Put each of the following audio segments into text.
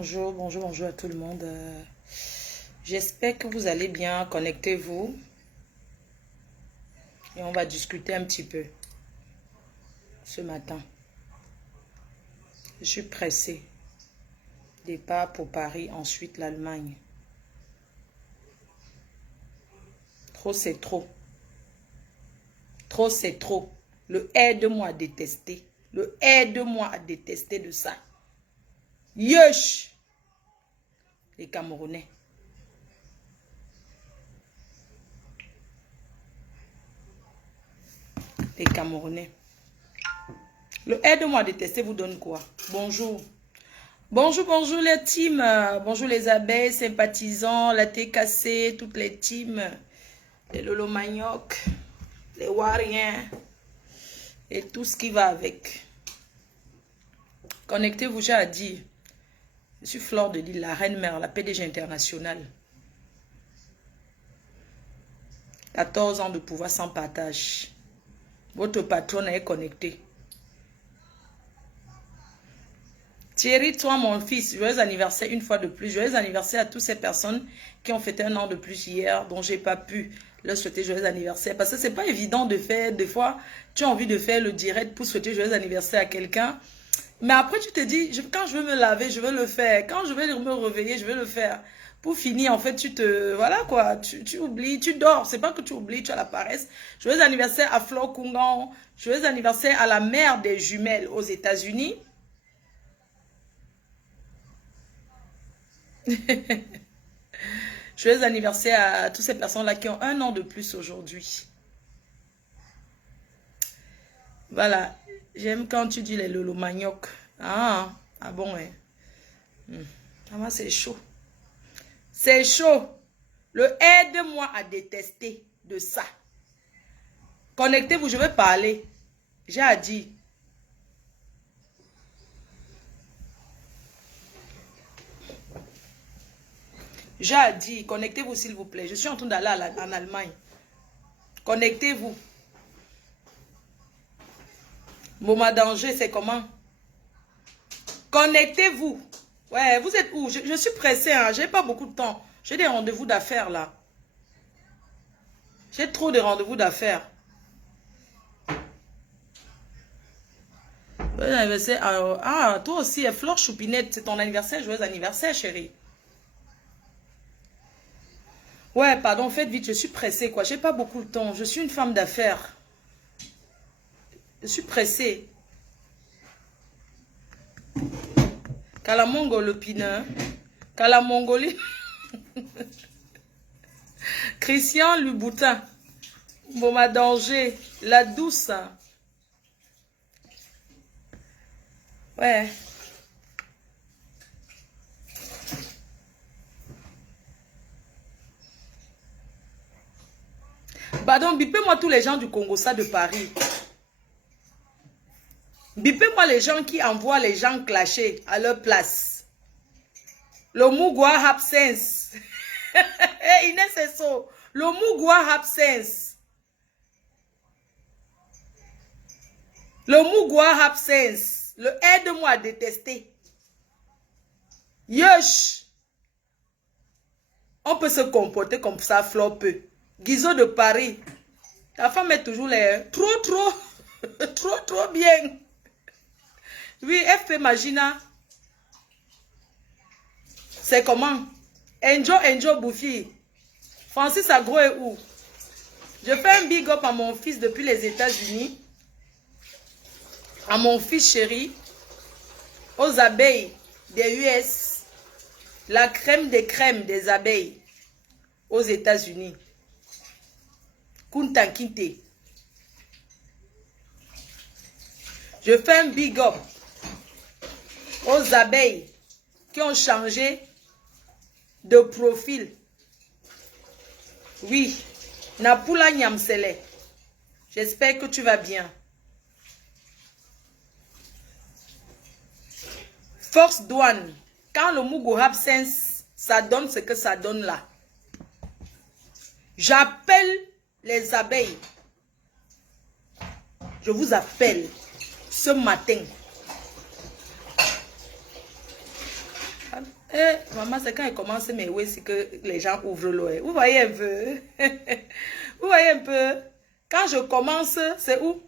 Bonjour, bonjour, bonjour à tout le monde. J'espère que vous allez bien. Connectez-vous et on va discuter un petit peu ce matin. Je suis pressée. Départ pour Paris, ensuite l'Allemagne. Trop, c'est trop. Trop, c'est trop. Le aide-moi à détester. Le aide-moi à détester de ça. Yush! Les Camerounais. Les Camerounais. Le aide-moi à détester vous donne quoi? Bonjour. Bonjour, bonjour les teams. Bonjour les abeilles, sympathisants, la TKC, toutes les teams. Les Lolo Manioc, les Wariens et tout ce qui va avec. Connectez-vous, j'ai à dire. Je suis Flore de Lille, la reine mère, la PDG internationale. 14 ans de pouvoir sans partage. Votre patronne est connectée. Thierry, toi, mon fils, joyeux anniversaire une fois de plus. Joyeux anniversaire à toutes ces personnes qui ont fêté un an de plus hier, dont j'ai pas pu leur souhaiter joyeux anniversaire. Parce que c'est pas évident de faire, des fois, tu as envie de faire le direct pour souhaiter joyeux anniversaire à quelqu'un. Mais après, tu te dis, quand je veux me laver, je veux le faire. Quand je vais me réveiller, je vais le faire. Pour finir, en fait, voilà quoi, tu oublies, tu dors. C'est pas que tu oublies, tu as la paresse. Joyeux anniversaire à Flo Kungan. Joyeux anniversaire à la mère des jumelles aux États-Unis. Joyeux anniversaire à toutes ces personnes-là qui ont un an de plus aujourd'hui. Voilà. J'aime quand tu dis les Lolo Manioc. Ah bon, hein. Ah, c'est chaud. C'est chaud. Le aide-moi à détester de ça. Connectez-vous, je vais parler. J'ai à dire. J'ai à dire, connectez-vous s'il vous plaît. Je suis en train d'aller en Allemagne. Connectez-vous. Moment danger, c'est comment? Connectez-vous. Ouais, vous êtes où? Je suis pressée, hein. J'ai pas beaucoup de temps. J'ai des rendez-vous d'affaires là. J'ai trop de rendez-vous d'affaires. Joyeux anniversaire. Ah, toi aussi, Flore Choupinette, c'est ton anniversaire. Joyeux anniversaire, chérie. Ouais, pardon, faites vite, je suis pressée, quoi. J'ai pas beaucoup de temps. Je suis une femme d'affaires. Je suis pressée. Kalamongo, le pineur. Kalamongolie. Christian Luboutin. Boma Danger. La douce. Ouais. Pardon, bipez-moi tous les gens du Congo, ça de Paris. Bipez-moi les gens qui envoient les gens clasher à leur place. Le Mugwa absence. Hey, Inès, c'est ça. Le Mugwa absence. Le Mugwa absence. Le aide-moi à détester. Yosh. On peut se comporter comme ça, Flore peut. Guizot de Paris. Ta femme est toujours les... Trop bien. Oui, FP Magina. C'est comment? Enjo Bouffi. Francis Agro est où? Je fais un big up à mon fils depuis les États-Unis. À mon fils chéri. Aux abeilles des US. La crème des crèmes des abeilles. Aux États-Unis. Kunta Kinte. Je fais un big up aux abeilles qui ont changé de profil. Oui, Napula Nyamsele. J'espère que tu vas bien. Force douane. Quand le Mugo absence, ça donne ce que ça donne là. J'appelle les abeilles. Je vous appelle ce matin. Eh, maman, c'est quand elle commence mes oui, c'est que les gens ouvrent l'oeil. Vous voyez un peu? Vous voyez un peu? Quand je commence, c'est où?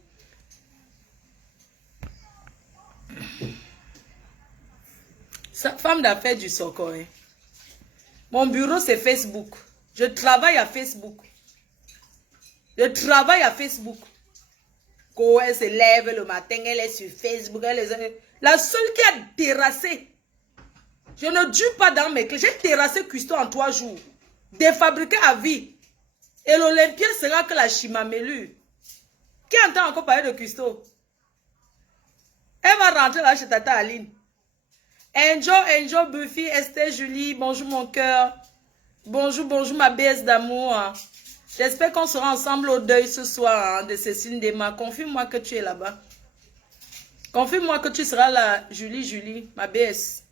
Femme d'affaires du Soko. Hein. Mon bureau, c'est Facebook. Je travaille à Facebook. Je travaille à Facebook. Quand elle se lève le matin, elle est sur Facebook. La seule qui a terrassé. Je ne dure pas dans mes clés. J'ai terrassé Custo en 3 jours. Défabriqué à vie. Et l'Olympia sera que la Chimamelu. Qui entend encore parler de Custo? Elle va rentrer là chez Tata Aline. Angel, Buffy, Esther, Julie, bonjour mon cœur. Bonjour, bonjour ma baisse d'amour. J'espère qu'on sera ensemble au deuil ce soir hein, de Cécile Dema. Confirme-moi que tu es là-bas. Confirme-moi que tu seras là, Julie, ma baisse.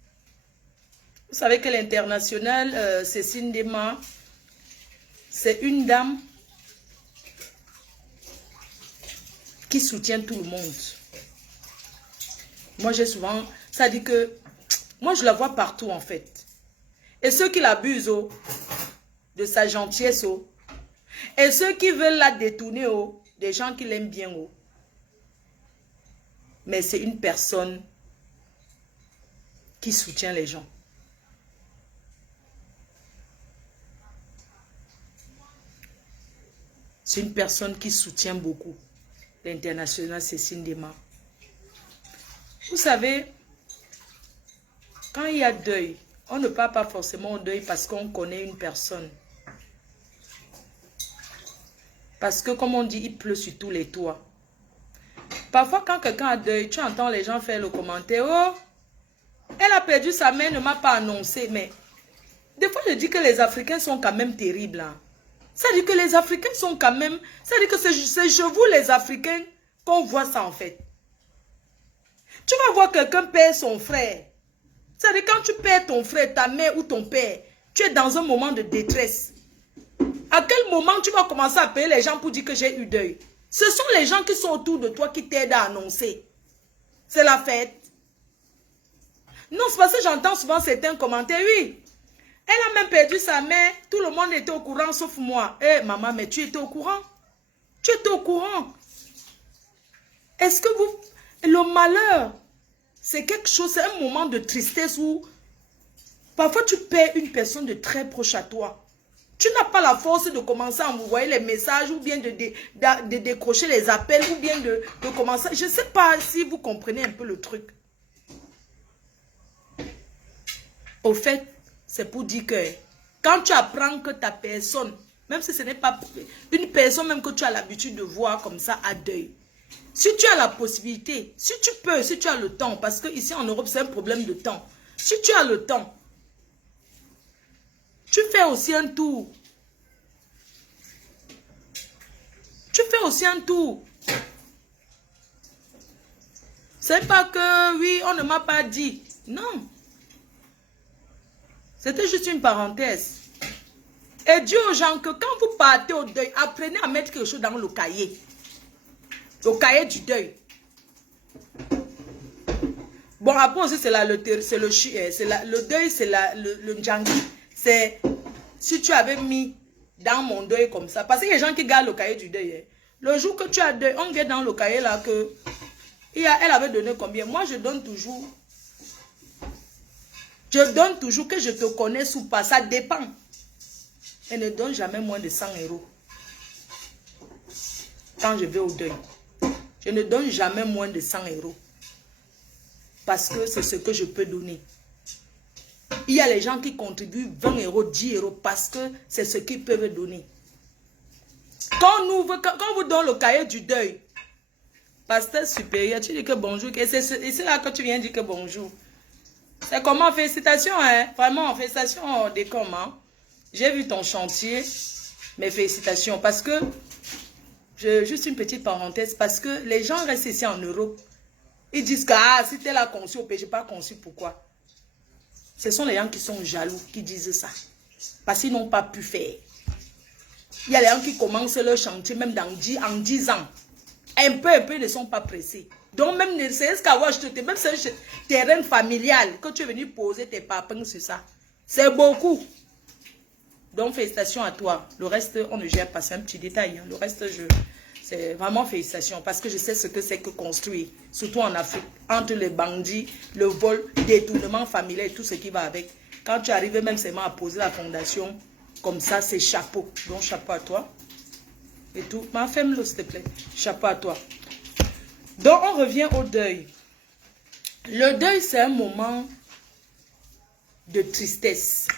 Vous savez que l'international, Cécile Dema, c'est une dame qui soutient tout le monde. Moi, j'ai souvent... Ça dit que... Moi, je la vois partout, en fait. Et ceux qui l'abusent, oh, de sa gentillesse, oh, et ceux qui veulent la détourner, oh, des gens qui l'aiment bien, oh. Mais c'est une personne qui soutient les gens. C'est une personne qui soutient beaucoup l'international Cécile Dema. Vous savez, quand il y a deuil, on ne parle pas forcément au deuil parce qu'on connaît une personne. Parce que, comme on dit, il pleut sur tous les toits. Parfois, quand quelqu'un a deuil, tu entends les gens faire le commentaire. Oh, elle a perdu sa mère, ne m'a pas annoncé. Mais des fois, je dis que les Africains sont quand même terribles. Hein. Ça dit que les Africains sont quand même... Ça dit que c'est chez vous, les Africains, qu'on voit ça en fait. Tu vas voir quelqu'un perdre son frère. Ça dit quand tu perds ton frère, ta mère ou ton père, tu es dans un moment de détresse. À quel moment tu vas commencer à payer les gens pour dire que j'ai eu deuil? Ce sont les gens qui sont autour de toi qui t'aident à annoncer. C'est la fête. Non, c'est parce que j'entends souvent certains commentaires. Oui, elle a même perdu sa mère. Tout le monde était au courant sauf moi. Eh, maman, mais tu étais au courant? Tu étais au courant? Est-ce que vous... Le malheur, c'est quelque chose, c'est un moment de tristesse où parfois tu perds une personne de très proche à toi. Tu n'as pas la force de commencer à envoyer les messages ou bien de décrocher les appels ou bien de commencer. Je ne sais pas si vous comprenez un peu le truc. Au fait, c'est pour dire que quand tu apprends que ta personne, même si ce n'est pas une personne même que tu as l'habitude de voir comme ça à deuil, si tu as la possibilité, si tu peux, si tu as le temps, parce que ici en Europe c'est un problème de temps. Si tu as le temps, tu fais aussi un tour. Tu fais aussi un tour. C'est pas que, oui, on ne m'a pas dit. Non. C'était juste une parenthèse. Et dis aux gens que quand vous partez au deuil, apprenez à mettre quelque chose dans le cahier. Le cahier du deuil. Bon, après aussi, c'est le deuil, c'est le djangi. C'est si tu avais mis dans mon deuil comme ça. Parce qu'il y a des gens qui gardent le cahier du deuil. Hein. Le jour que tu as deuil, on garde dans le cahier là que elle avait donné combien. Moi, je donne toujours. Je donne toujours que je te connaisse ou pas. Ça dépend. Elle ne donne jamais moins de 100 €. Quand je vais au deuil. Je ne donne jamais moins de 100 €. Parce que c'est ce que je peux donner. Il y a les gens qui contribuent 20 €, 10 € parce que c'est ce qu'ils peuvent donner. Quand vous donne le cahier du deuil, pasteur supérieur, tu dis que bonjour. Et c'est là que tu viens dire que bonjour. C'est comment? Félicitations, hein? Vraiment, félicitations des comment. J'ai vu ton chantier. Mes félicitations. Parce que, juste une petite parenthèse, parce que les gens restent ici en Europe. Ils disent que si tu es là conçu au pays, je n'ai pas conçu, pourquoi? Ce sont les gens qui sont jaloux qui disent ça. Parce qu'ils n'ont pas pu faire. Il y a les gens qui commencent leur chantier même en 10 ans. Un peu, ils ne sont pas pressés. Donc même, c'est même c'est un terrain familial que tu es venu poser tes papins sur ça. C'est beaucoup. Donc félicitations à toi. Le reste, on ne gère pas, c'est un petit détail. Hein. Le reste, c'est vraiment félicitations parce que je sais ce que c'est que construire, surtout en Afrique, entre les bandits, le vol, détournement familial et tout ce qui va avec. Quand tu arrives même seulement à poser la fondation, comme ça, c'est chapeau. Donc chapeau à toi. Et tout. Mais ferme-le s'il te plaît. Chapeau à toi. Donc on revient au deuil. Le deuil, c'est un moment de tristesse.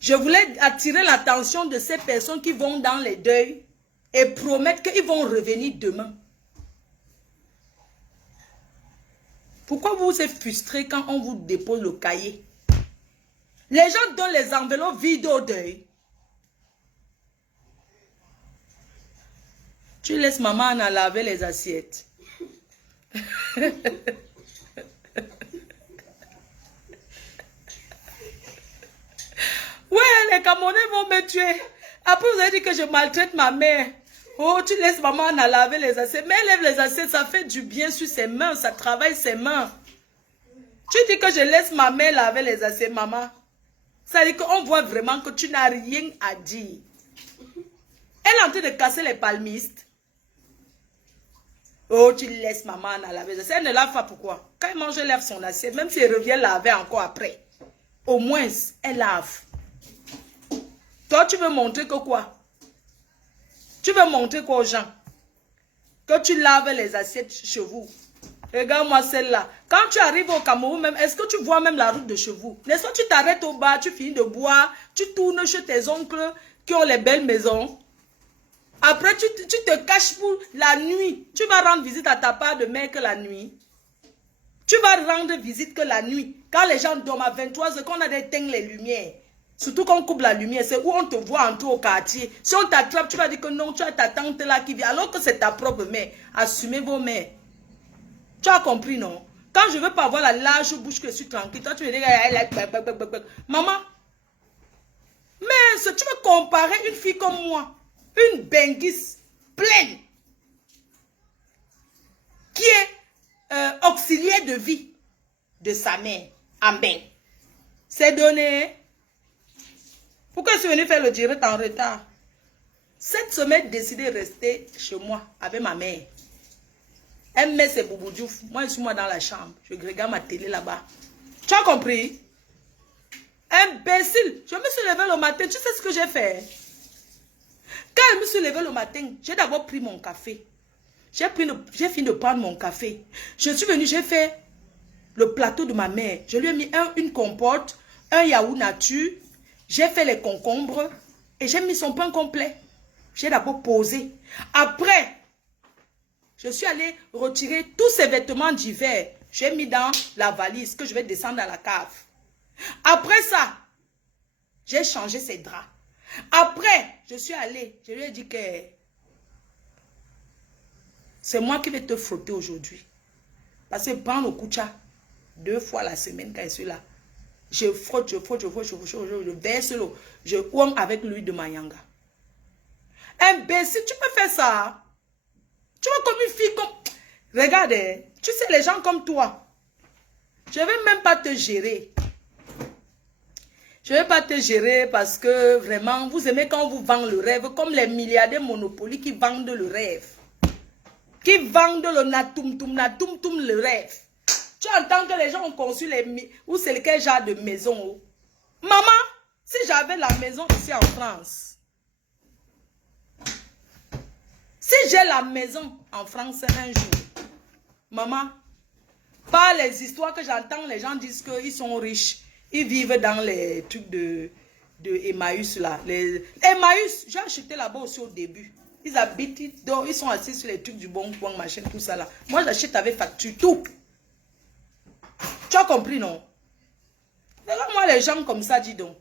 Je voulais attirer l'attention de ces personnes qui vont dans les deuils et promettent qu'ils vont revenir demain. Pourquoi vous êtes frustrés quand on vous dépose le cahier? Les gens donnent les enveloppes vides au deuil. Tu laisses maman en laver les assiettes. Ouais, les Camerounais vont me tuer. Après, vous avez dit que je maltraite ma mère. Oh, tu laisses maman en laver les assiettes. Mais elle lève les assiettes, ça fait du bien sur ses mains, ça travaille ses mains. Tu dis que je laisse ma mère laver les assiettes, maman. Ça veut dire qu'on voit vraiment que tu n'as rien à dire. Elle est en train de casser les palmistes. Oh, tu laisses maman en laver les assiettes. Elle ne lave pas pourquoi? Quand elle mange, elle lave son assiette. Même si elle revient laver encore après. Au moins, elle lave. Toi, tu veux montrer que quoi? Tu veux montrer quoi aux gens? Que tu laves les assiettes chez vous. Regarde-moi celle-là. Quand tu arrives au Cameroun même, est-ce que tu vois même la route de chez vous? N'est-ce pas, tu t'arrêtes au bar, tu finis de boire, tu tournes chez tes oncles qui ont les belles maisons. Après, tu te caches pour la nuit. Tu vas rendre visite à ta part de mère que la nuit. Tu vas rendre visite que la nuit. Quand les gens dorment à 23 heures, qu'on a éteint les lumières. Surtout qu'on coupe la lumière, c'est où on te voit entrer au quartier. Si on t'attrape, tu vas dire que non, tu as ta tante là qui vient. Alors que c'est ta propre mère. Assumez vos mères. Tu as compris, non? Quand je ne veux pas avoir la large bouche que je suis tranquille, toi tu me dis, maman, mais si tu veux comparer une fille comme moi, une benguisse pleine, qui est auxiliaire de vie de sa mère, en bain, c'est donné. Pourquoi je suis venue faire le direct en retard? Cette semaine, j'ai décidé de rester chez moi avec ma mère. Elle met ses bouboudouf. Moi, je suis dans la chambre. Je regarde ma télé là-bas. Tu as compris? Imbécile. Je me suis levée le matin. Tu sais ce que j'ai fait? Quand je me suis levée le matin, j'ai d'abord pris mon café. J'ai fini de prendre mon café. Je suis venue, j'ai fait le plateau de ma mère. Je lui ai mis une compote, un yaourt nature. J'ai fait les concombres et j'ai mis son pain complet. J'ai d'abord posé. Après, je suis allée retirer tous ces vêtements d'hiver. J'ai mis dans la valise que je vais descendre à la cave. Après ça, j'ai changé ses draps. Après, je suis allée. Je lui ai dit que c'est moi qui vais te frotter aujourd'hui. Parce que prends le koucha 2 fois la semaine quand je suis là. Je frotte, je verse l'eau. Je ouam avec l'huile de mayanga. Imbécile, tu peux faire ça. Tu vois comme une fille comme... Regarde, tu sais les gens comme toi. Je ne vais même pas te gérer. Je ne vais pas te gérer parce que vraiment, vous aimez quand on vous vend le rêve, comme les milliardaires Monopoly qui vendent le rêve. Qui vendent le natum, le rêve. Tu entends que les gens ont conçu les... Ou c'est lequel genre de maison? Maman, si j'avais la maison ici en France, si j'ai la maison en France un jour, maman, par les histoires que j'entends, les gens disent qu'ils sont riches. Ils vivent dans les trucs de Emmaüs là. Les Emmaüs, j'ai acheté là-bas aussi au début. Ils habitent, ils sont assis sur les trucs du bon coin, machin, tout ça là. Moi, j'achète avec facture, tout. Tu as compris, non? Regarde-moi les gens comme ça, dis donc.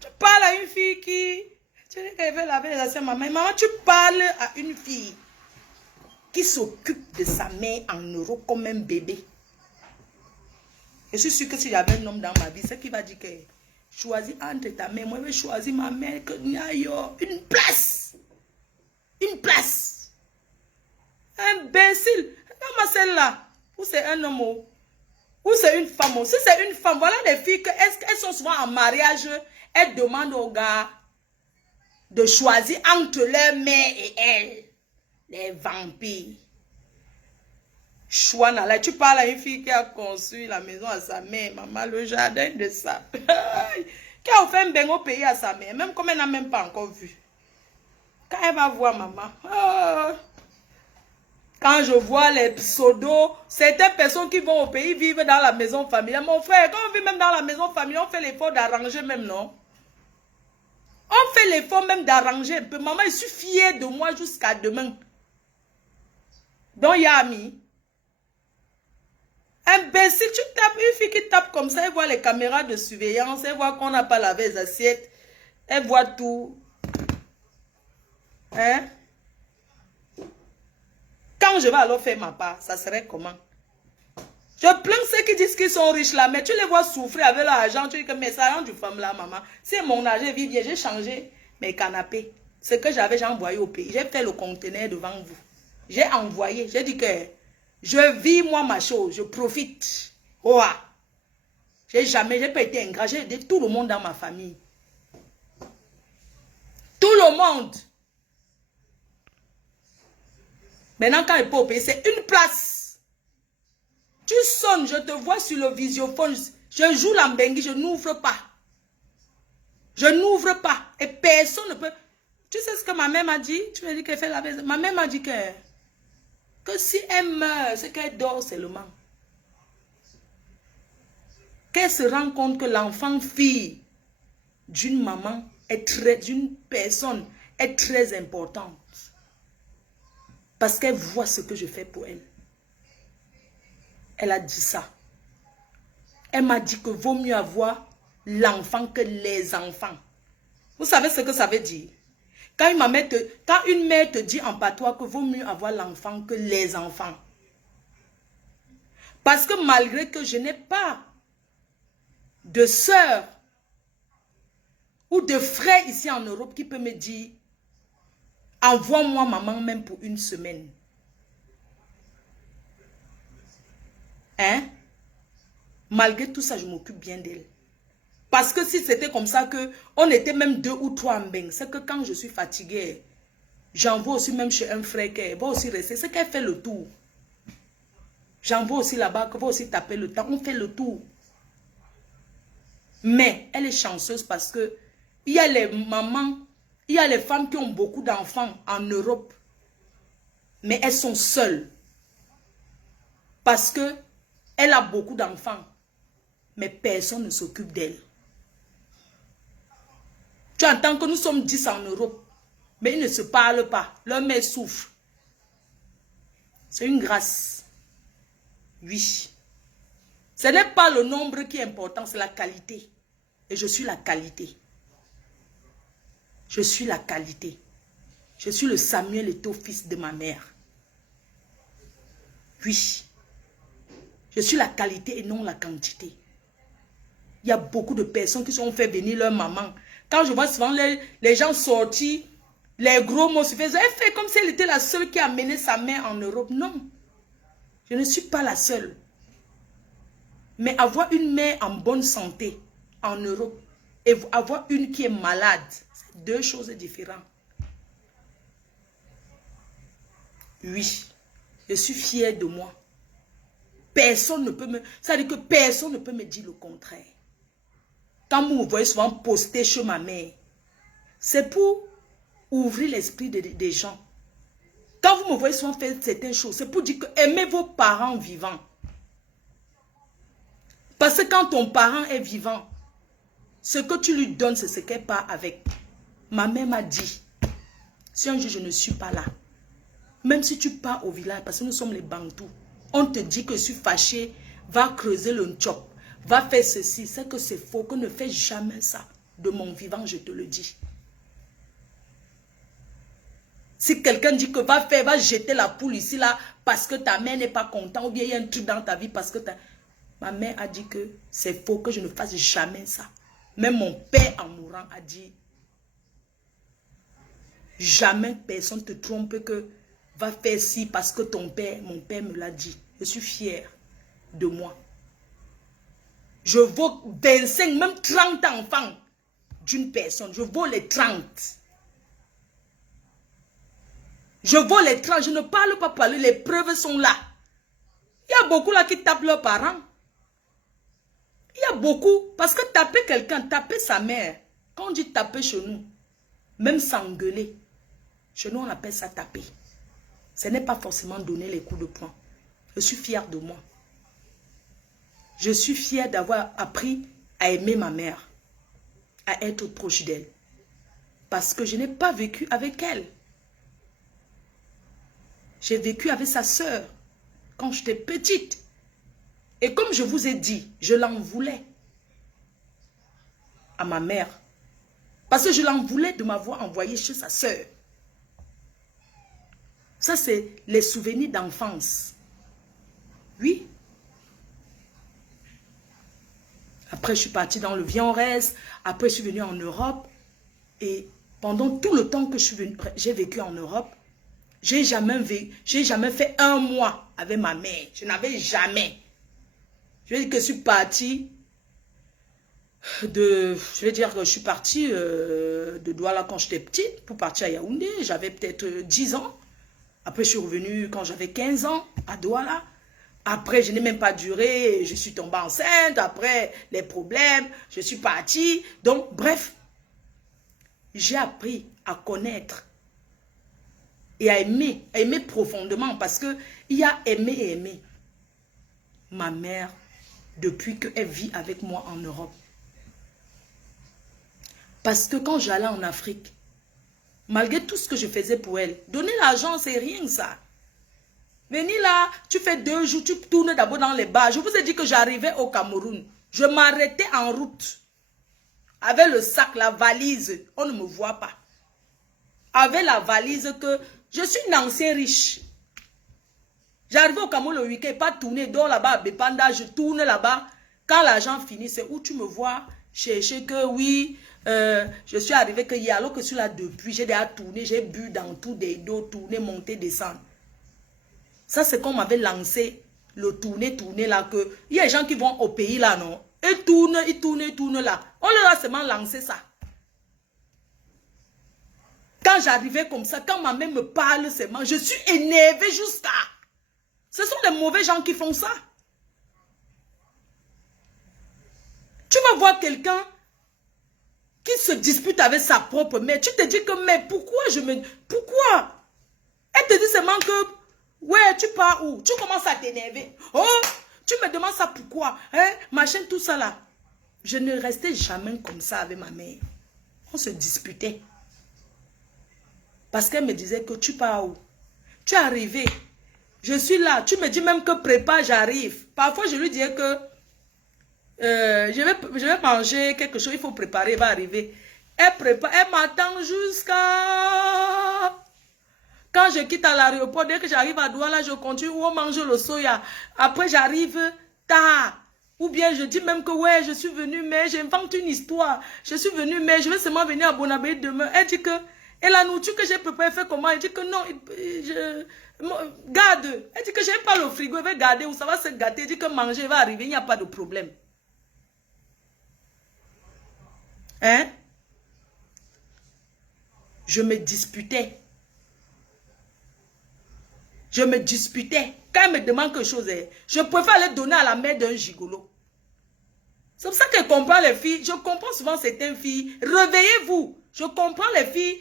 Tu parles à une fille qui... Tu dis qu'elle veut laver les assiettes, maman. Maman, tu parles à une fille qui s'occupe de sa mère en euros comme un bébé. Je suis sûre que s'il y avait un homme dans ma vie, c'est qui va dire que choisis entre ta mère, moi je vais choisir ma mère, que une place. Une place. Imbécile. Comment celle-là? Ou c'est un homme? Ou c'est une femme? Si c'est une femme, voilà les filles que elles sont souvent en mariage. Elles demandent aux gars de choisir entre leur mère et elle. Les vampires. Chouana, là, tu parles à une fille qui a construit la maison à sa mère, maman, le jardin de ça. Qui a offert un bain au pays à sa mère, même comme elle n'a même pas encore vu. Quand elle va voir maman, quand je vois les pseudos, certaines personnes qui vont au pays vivent dans la maison familiale. Mon frère, quand on vit même dans la maison familiale, on fait l'effort d'arranger même, non? On fait l'effort même d'arranger un peu. Maman, je suis fière de moi jusqu'à demain. Donc, Yami, imbécile, tu tapes, une fille qui tape comme ça, elle voit les caméras de surveillance, elle voit qu'on n'a pas lavé les assiettes, elle voit tout. Hein? Quand je vais alors faire ma part, ça serait comment? Je plains ceux qui disent qu'ils sont riches là, mais tu les vois souffrir avec leur argent, tu dis que mais ça rend du femme là, maman. C'est mon argent, vit bien, j'ai changé mes canapés. Ce que j'avais, j'ai envoyé au pays. J'ai fait le conteneur devant vous. J'ai envoyé, j'ai dit que je vis moi ma chose, je profite. Oh, j'ai pas été ingrat, j'ai aidé tout le monde dans ma famille. Tout le monde. Maintenant, quand il peut payer, c'est une place. Tu sonnes, je te vois sur le visiophone. Je joue l'ambengui, je n'ouvre pas. Je n'ouvre pas. Et personne ne peut. Tu sais ce que ma mère m'a dit? Tu m'as dit qu'elle fait la maison. Ma mère m'a dit que si elle meurt, c'est qu'elle dort seulement. Qu'elle se rend compte que l'enfant fille d'une maman, d'une personne, est très importante. Parce qu'elle voit ce que je fais pour elle. Elle a dit ça. Elle m'a dit que vaut mieux avoir l'enfant que les enfants. Vous savez ce que ça veut dire? Quand une mère te dit en patois que vaut mieux avoir l'enfant que les enfants. Parce que malgré que je n'ai pas de sœur ou de frère ici en Europe qui peut me dire envoie-moi maman même pour une semaine. Hein? Malgré tout ça, je m'occupe bien d'elle. Parce que si c'était comme ça que on était même 2 ou 3 en bain, c'est que quand je suis fatiguée, j'envoie aussi même chez un frère qui va aussi rester. C'est qu'elle fait le tour. J'envoie aussi là-bas, qui va aussi taper le temps. On fait le tour. Mais elle est chanceuse parce que il y a les mamans, il y a les femmes qui ont beaucoup d'enfants en Europe. Mais elles sont seules. Parce que elle a beaucoup d'enfants. Mais personne ne s'occupe d'elle. Tu entends que nous sommes 10 en Europe. Mais ils ne se parlent pas. Leur mère souffre. C'est une grâce. Oui. Ce n'est pas le nombre qui est important, c'est la qualité. Et je suis la qualité. Je suis la qualité. Je suis le Samuel Eto'o, fils de ma mère. Oui. Je suis la qualité et non la quantité. Il y a beaucoup de personnes qui se sont fait venir leur maman. Quand je vois souvent les gens sortir, les gros mots se faisaient. Elle fait comme si elle était la seule qui a mené sa mère en Europe. Non. Je ne suis pas la seule. Mais avoir une mère en bonne santé en Europe et avoir une qui est malade, c'est 2 choses différentes. Oui, je suis fière de moi. Personne ne peut me... Ça veut dire que personne ne peut me dire le contraire. Quand vous me voyez souvent poster chez ma mère, c'est pour ouvrir l'esprit des gens. Quand vous me voyez souvent faire certaines choses, c'est pour dire que aimez vos parents vivants. Parce que quand ton parent est vivant, ce que tu lui donnes, c'est ce qu'elle part avec. Ma mère m'a dit, si un jour je ne suis pas là, même si tu pars au village, parce que nous sommes les Bantous, on te dit que je suis fâché, va creuser le N'Chop, va faire ceci, c'est que c'est faux, que ne fais jamais ça. De mon vivant, je te le dis. Si quelqu'un dit que va jeter la poule ici, là, parce que ta mère n'est pas contente, ou bien il y a un truc dans ta vie, parce que ma mère a dit que c'est faux, que je ne fasse jamais ça. Même mon père en mourant a dit, jamais personne te trompe que va faire ci parce que mon père me l'a dit. Je suis fière de moi. Je vaux 25, même 30 enfants d'une personne. Je vaux les 30. Je vaux les 30. Je ne parle pas parler. Les preuves sont là. Il y a beaucoup là qui tapent leurs parents. Il y a beaucoup. Parce que taper quelqu'un, taper sa mère. Quand on dit taper chez nous, même s'engueuler. Chez nous, on appelle ça taper. Ce n'est pas forcément donner les coups de poing. Je suis fière de moi. Je suis fière d'avoir appris à aimer ma mère. À être proche d'elle. Parce que je n'ai pas vécu avec elle. J'ai vécu avec sa sœur. Quand j'étais petite. Et comme je vous ai dit, je l'en voulais à ma mère. Parce que je l'en voulais de m'avoir envoyée chez sa sœur. Ça, c'est les souvenirs d'enfance. Oui. Après, je suis partie dans le Viens-en-Reste. Après, je suis venue en Europe. Et pendant tout le temps que j'ai vécu en Europe, j'ai jamais fait un mois avec ma mère. Je n'avais jamais. Je vais dire que je suis partie de Douala quand j'étais petite pour partir à Yaoundé. J'avais peut-être 10 ans. Après, je suis revenue quand j'avais 15 ans à Douala. Après, je n'ai même pas duré. Je suis tombée enceinte. Après, les problèmes. Je suis partie. Donc, bref. J'ai appris à connaître et à aimer profondément. Parce qu'il y a aimer et aimer. Ma mère, depuis qu'elle vit avec moi en Europe. Parce que quand j'allais en Afrique, malgré tout ce que je faisais pour elle, donner l'argent, c'est rien ça. Venir là, tu fais 2 jours, tu tournes d'abord dans les bars. Je vous ai dit que j'arrivais au Cameroun. Je m'arrêtais en route. Avec le sac, la valise, on ne me voit pas. Avec la valise que je suis une ancienne riche. J'arrive au Cameroun le week-end, pas tourner, dors là-bas à Bépanda, je tourne là-bas. Quand l'argent finit, c'est où tu me vois chercher que oui, je suis arrivé que hier, alors que je suis là depuis, j'ai déjà tourné, j'ai bu dans tous des dos, tourné, monté, descendre. Ça, c'est qu'on m'avait lancé le tourner là, que il y a des gens qui vont au pays là, non? Ils tournent là. On leur a seulement lancé ça. Quand j'arrivais comme ça, quand ma mère me parle seulement, je suis énervée jusqu'à... Ce sont les mauvais gens qui font ça. Tu vas voir quelqu'un qui se dispute avec sa propre mère. Tu te dis que, mais pourquoi Pourquoi? Elle te dit seulement que, ouais, tu pars où? Tu commences à t'énerver. Oh, tu me demandes ça pourquoi? Hein? Machin, tout ça là. Je ne restais jamais comme ça avec ma mère. On se disputait. Parce qu'elle me disait que tu pars où? Tu es arrivé. Je suis là. Tu me dis même que prépare, j'arrive. Parfois, je lui disais que je vais manger quelque chose, il faut préparer, il va arriver. Elle prépare, elle m'attend jusqu'à... Quand je quitte à l'aéroport, dès que j'arrive à Douala, je continue, on mange le soya. Après, j'arrive tard. Ou bien je dis même que ouais, je suis venue, mais j'invente une histoire. Je suis venue, mais je vais seulement venir à Bonabé demain. Elle dit que, et la nourriture que j'ai préparée fait comment? Elle dit que non, garde. Elle dit que je n'ai pas le frigo, elle va garder ou ça va se gâter. Elle dit que manger va arriver, il n'y a pas de problème. Hein? Je me disputais. Je me disputais. Quand elle me demande quelque chose, je préfère aller donner à la mère d'un gigolo. C'est pour ça que je comprends les filles. Je comprends souvent certaines filles. Réveillez-vous. Je comprends les filles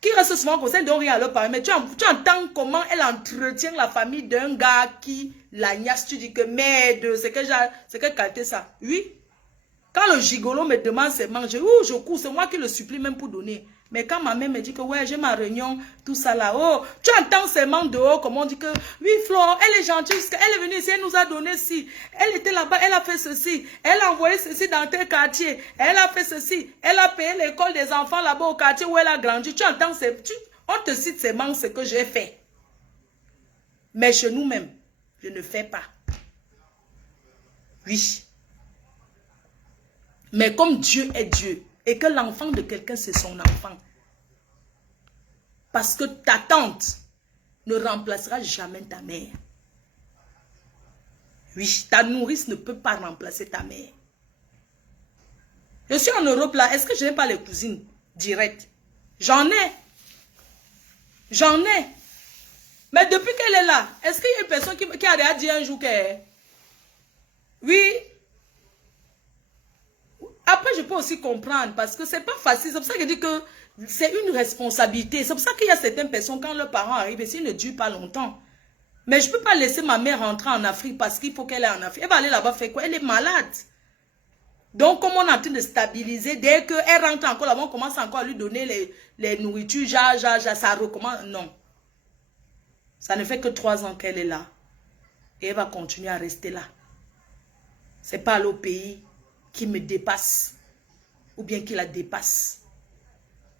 qui restent souvent comme ça, ne donnent rien à leur parents. Mais tu entends comment elle entretient la famille d'un gars qui l'agnasse. Tu dis que merde, c'est quelle qualité ça? Oui. Quand le gigolo me demande ses manger, je cours, c'est moi qui le supplie même pour donner. Mais quand ma mère me dit que ouais, j'ai ma réunion, tout ça là, oh, tu entends seulement dehors, comme on dit que oui, Flore, elle est gentille, elle est venue ici, elle nous a donné ci, elle était là-bas, elle a fait ceci, elle a envoyé ceci dans tel quartier, elle a fait ceci, elle a payé l'école des enfants là-bas au quartier où elle a grandi. Tu entends, on te cite seulement ce que j'ai fait. Mais chez nous-mêmes, je ne fais pas. Oui. Mais comme Dieu est Dieu, et que l'enfant de quelqu'un, c'est son enfant. Parce que ta tante, ne remplacera jamais ta mère. Oui, ta nourrice ne peut pas remplacer ta mère. Je suis en Europe là, est-ce que je n'ai pas les cousines directes? J'en ai. J'en ai. Mais depuis qu'elle est là, est-ce qu'il y a une personne qui a déjà dit un jour qu'elle... Oui. Après, je peux aussi comprendre parce que c'est pas facile. C'est pour ça que je dis que c'est une responsabilité. C'est pour ça qu'il y a certaines personnes, quand leurs parents arrivent, ici, ils ne durent pas longtemps. Mais je ne peux pas laisser ma mère rentrer en Afrique parce qu'il faut qu'elle aille en Afrique. Elle va aller là-bas faire quoi? Elle est malade. Donc, comme on est en train de stabiliser, dès qu'elle rentre encore là-bas, on commence encore à lui donner les nourritures, ça recommence. Non. Ça ne fait que 3 ans qu'elle est là. Et elle va continuer à rester là. Ce n'est pas aller au pays qui me dépasse ou bien qui la dépasse.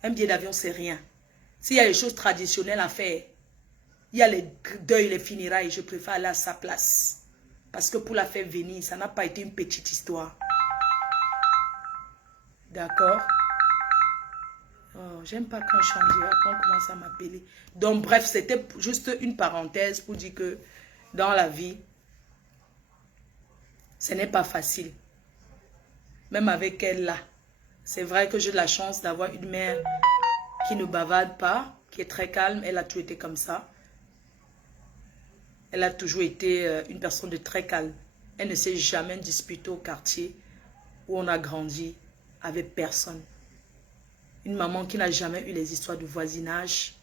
Un billet d'avion, c'est rien. S'il y a des choses traditionnelles à faire, il y a les deuils, les funérailles, je préfère aller à sa place. Parce que pour la faire venir, ça n'a pas été une petite histoire. D'accord? Oh, j'aime pas quand quand on commence à m'appeler. Donc bref, c'était juste une parenthèse pour dire que dans la vie, ce n'est pas facile. Même avec elle là. C'est vrai que j'ai la chance d'avoir une mère qui ne bavarde pas, qui est très calme. Elle a toujours été comme ça. Elle a toujours été une personne de très calme. Elle ne s'est jamais disputée au quartier où on a grandi avec personne. Une maman qui n'a jamais eu les histoires de voisinage.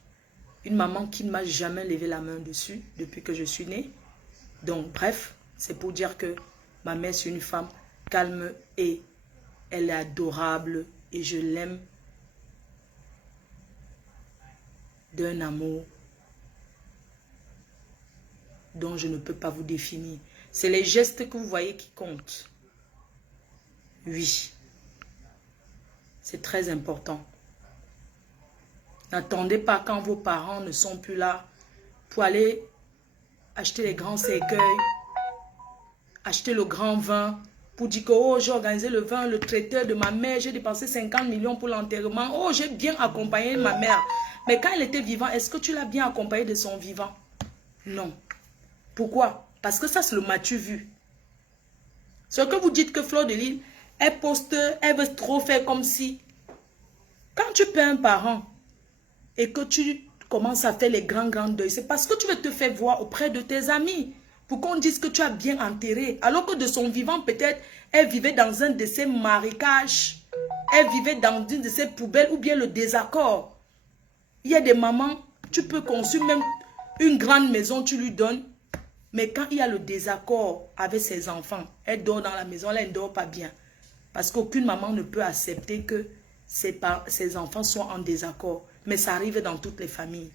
Une maman qui ne m'a jamais levé la main dessus depuis que je suis née. Donc bref, c'est pour dire que ma mère c'est une femme calme et elle est adorable et je l'aime d'un amour dont je ne peux pas vous définir. C'est les gestes que vous voyez qui comptent. Oui. C'est très important. N'attendez pas quand vos parents ne sont plus là pour aller acheter les grands cercueils, acheter le grand vin, pour dire que oh, j'ai organisé le vin, le traiteur de ma mère, j'ai dépensé 50 millions pour l'enterrement. Oh, j'ai bien accompagné ma mère. Mais quand elle était vivante, est-ce que tu l'as bien accompagnée de son vivant? Non. Pourquoi? Parce que ça, c'est le m'as-tu vu. Ce que vous dites que Fleur de Lys, elle poste, elle veut trop faire comme si. Quand tu perds un parent et que tu commences à faire les grands deuils, c'est parce que tu veux te faire voir auprès de tes amis. Pour qu'on dise que tu as bien enterré. Alors que de son vivant, peut-être, elle vivait dans un de ces marécages. Elle vivait dans une de ces poubelles ou bien le désaccord. Il y a des mamans, tu peux construire même une grande maison, tu lui donnes. Mais quand il y a le désaccord avec ses enfants, elle dort dans la maison, elle ne dort pas bien. Parce qu'aucune maman ne peut accepter que ses enfants soient en désaccord. Mais ça arrive dans toutes les familles.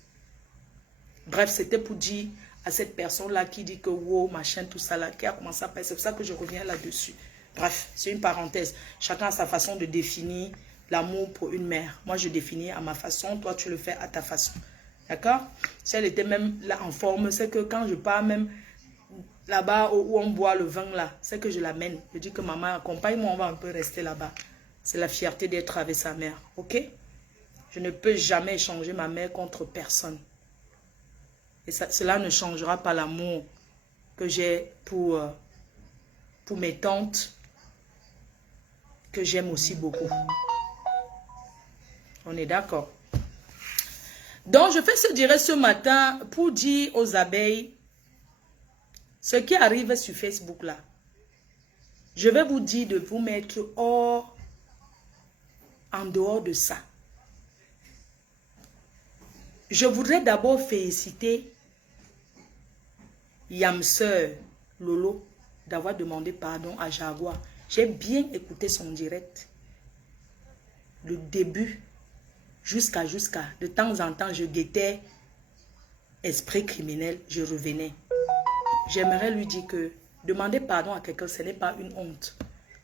Bref, c'était pour dire à cette personne-là qui dit que wow, machin, tout ça là, qui a commencé à passer. C'est pour ça que je reviens là-dessus. Bref, c'est une parenthèse. Chacun a sa façon de définir l'amour pour une mère. Moi, je définis à ma façon, toi, tu le fais à ta façon. D'accord? Si elle était même là en forme, c'est que quand je pars même là-bas où on boit le vin là, c'est que je l'amène. Je dis que maman, accompagne-moi, on va un peu rester là-bas. C'est la fierté d'être avec sa mère. Ok? Je ne peux jamais échanger ma mère contre personne. Et ça, cela ne changera pas l'amour que j'ai pour mes tantes, que j'aime aussi beaucoup. On est d'accord? Donc, je fais ce direct ce matin pour dire aux abeilles ce qui arrive sur Facebook là. Je vais vous dire de vous mettre en dehors de ça. Je voudrais d'abord féliciter Yamseur Lolo d'avoir demandé pardon à Jaguar. J'ai bien écouté son direct. Le début jusqu'à. De temps en temps, je guettais esprit criminel, je revenais. J'aimerais lui dire que demander pardon à quelqu'un, ce n'est pas une honte.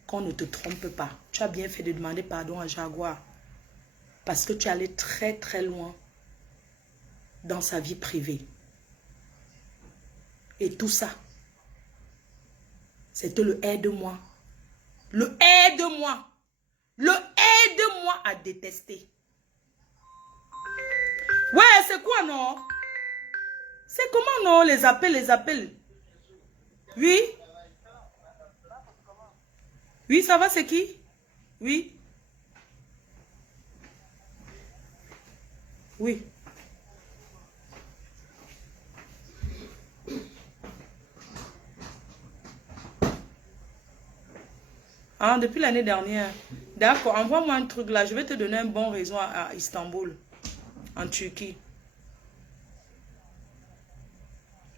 Qu'on ne te trompe pas. Tu as bien fait de demander pardon à Jaguar. Parce que tu es allé très très loin dans sa vie privée. Et tout ça, c'était le aide-moi. Le aide-moi. Le aide-moi à détester. Ouais, c'est quoi non? C'est comment non, les appels, les appels. Oui. Oui, ça va, c'est qui? Oui. Oui. Ah, depuis l'année dernière. D'accord, envoie-moi un truc là. Je vais te donner un bon réseau à Istanbul, en Turquie.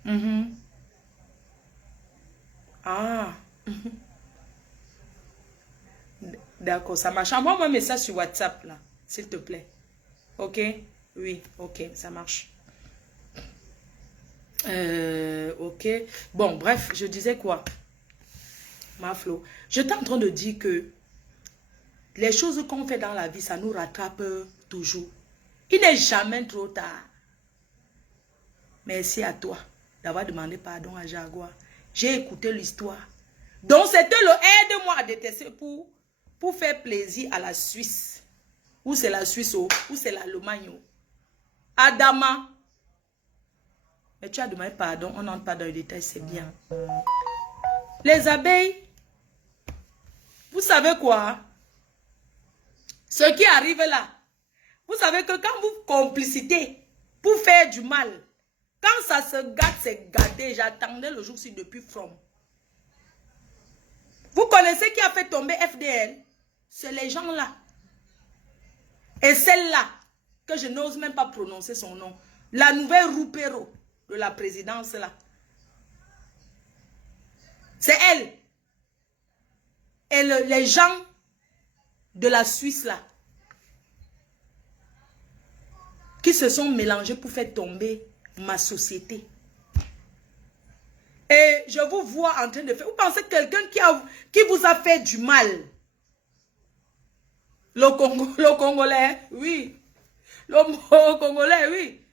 Mhm. Ah, d'accord, ça marche. Envoie-moi un message sur WhatsApp là, s'il te plaît. Ok? Oui, ok, ça marche. Ok. Bon, bref, je disais quoi? Ma Flo, j'étais en train de dire que les choses qu'on fait dans la vie, ça nous rattrape toujours. Il n'est jamais trop tard. Merci à toi d'avoir demandé pardon à Jaguar. J'ai écouté l'histoire. Donc, c'était le aide-moi à détester pour faire plaisir à la Suisse. Ou c'est la Suisse ou c'est l'Allemagne. Adama. Mais tu as demandé pardon, on n'entre pas dans les détails, c'est bien. Les abeilles, vous savez quoi? Ce qui arrive là, vous savez que quand vous complicitez pour faire du mal, quand ça se gâte, c'est gâté. J'attendais le jour-ci depuis From. Vous connaissez qui a fait tomber FDL? C'est les gens là. Et celle-là, que je n'ose même pas prononcer son nom, la nouvelle Roupero de la présidence là. C'est elle. Et les gens de la Suisse là, qui se sont mélangés pour faire tomber ma société. Et je vous vois en train de faire... Vous pensez que quelqu'un qui vous a fait du mal? Le Congolais, oui. Le Congolais, oui.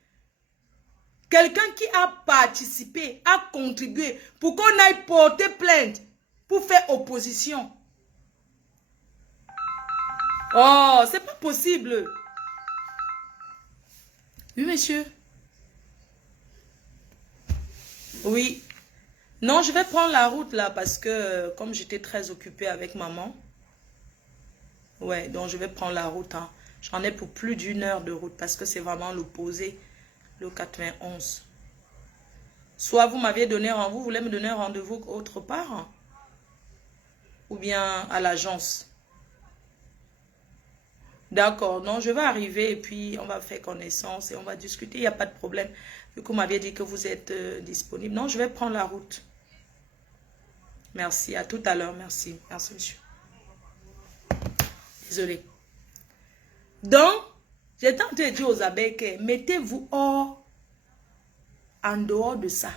Quelqu'un qui a participé, a contribué pour qu'on aille porter plainte, pour faire opposition. Oh, c'est pas possible. Oui, monsieur. Oui. Non, je vais prendre la route là parce que comme j'étais très occupée avec maman. Ouais, donc je vais prendre la route. Hein. J'en ai pour plus d'une heure de route parce que c'est vraiment l'opposé, le 91. Soit vous m'aviez donné rendez-vous, vous voulez me donner un rendez-vous autre part, hein, ou bien à l'agence. D'accord, non, je vais arriver et puis on va faire connaissance et on va discuter, il n'y a pas de problème. Vu que vous m'aviez dit que vous êtes disponible. Non, je vais prendre la route. Merci, à tout à l'heure, merci. Merci, monsieur. Désolé. Donc, j'étais en train de dire aux abeilles que mettez-vous hors, en dehors de ça.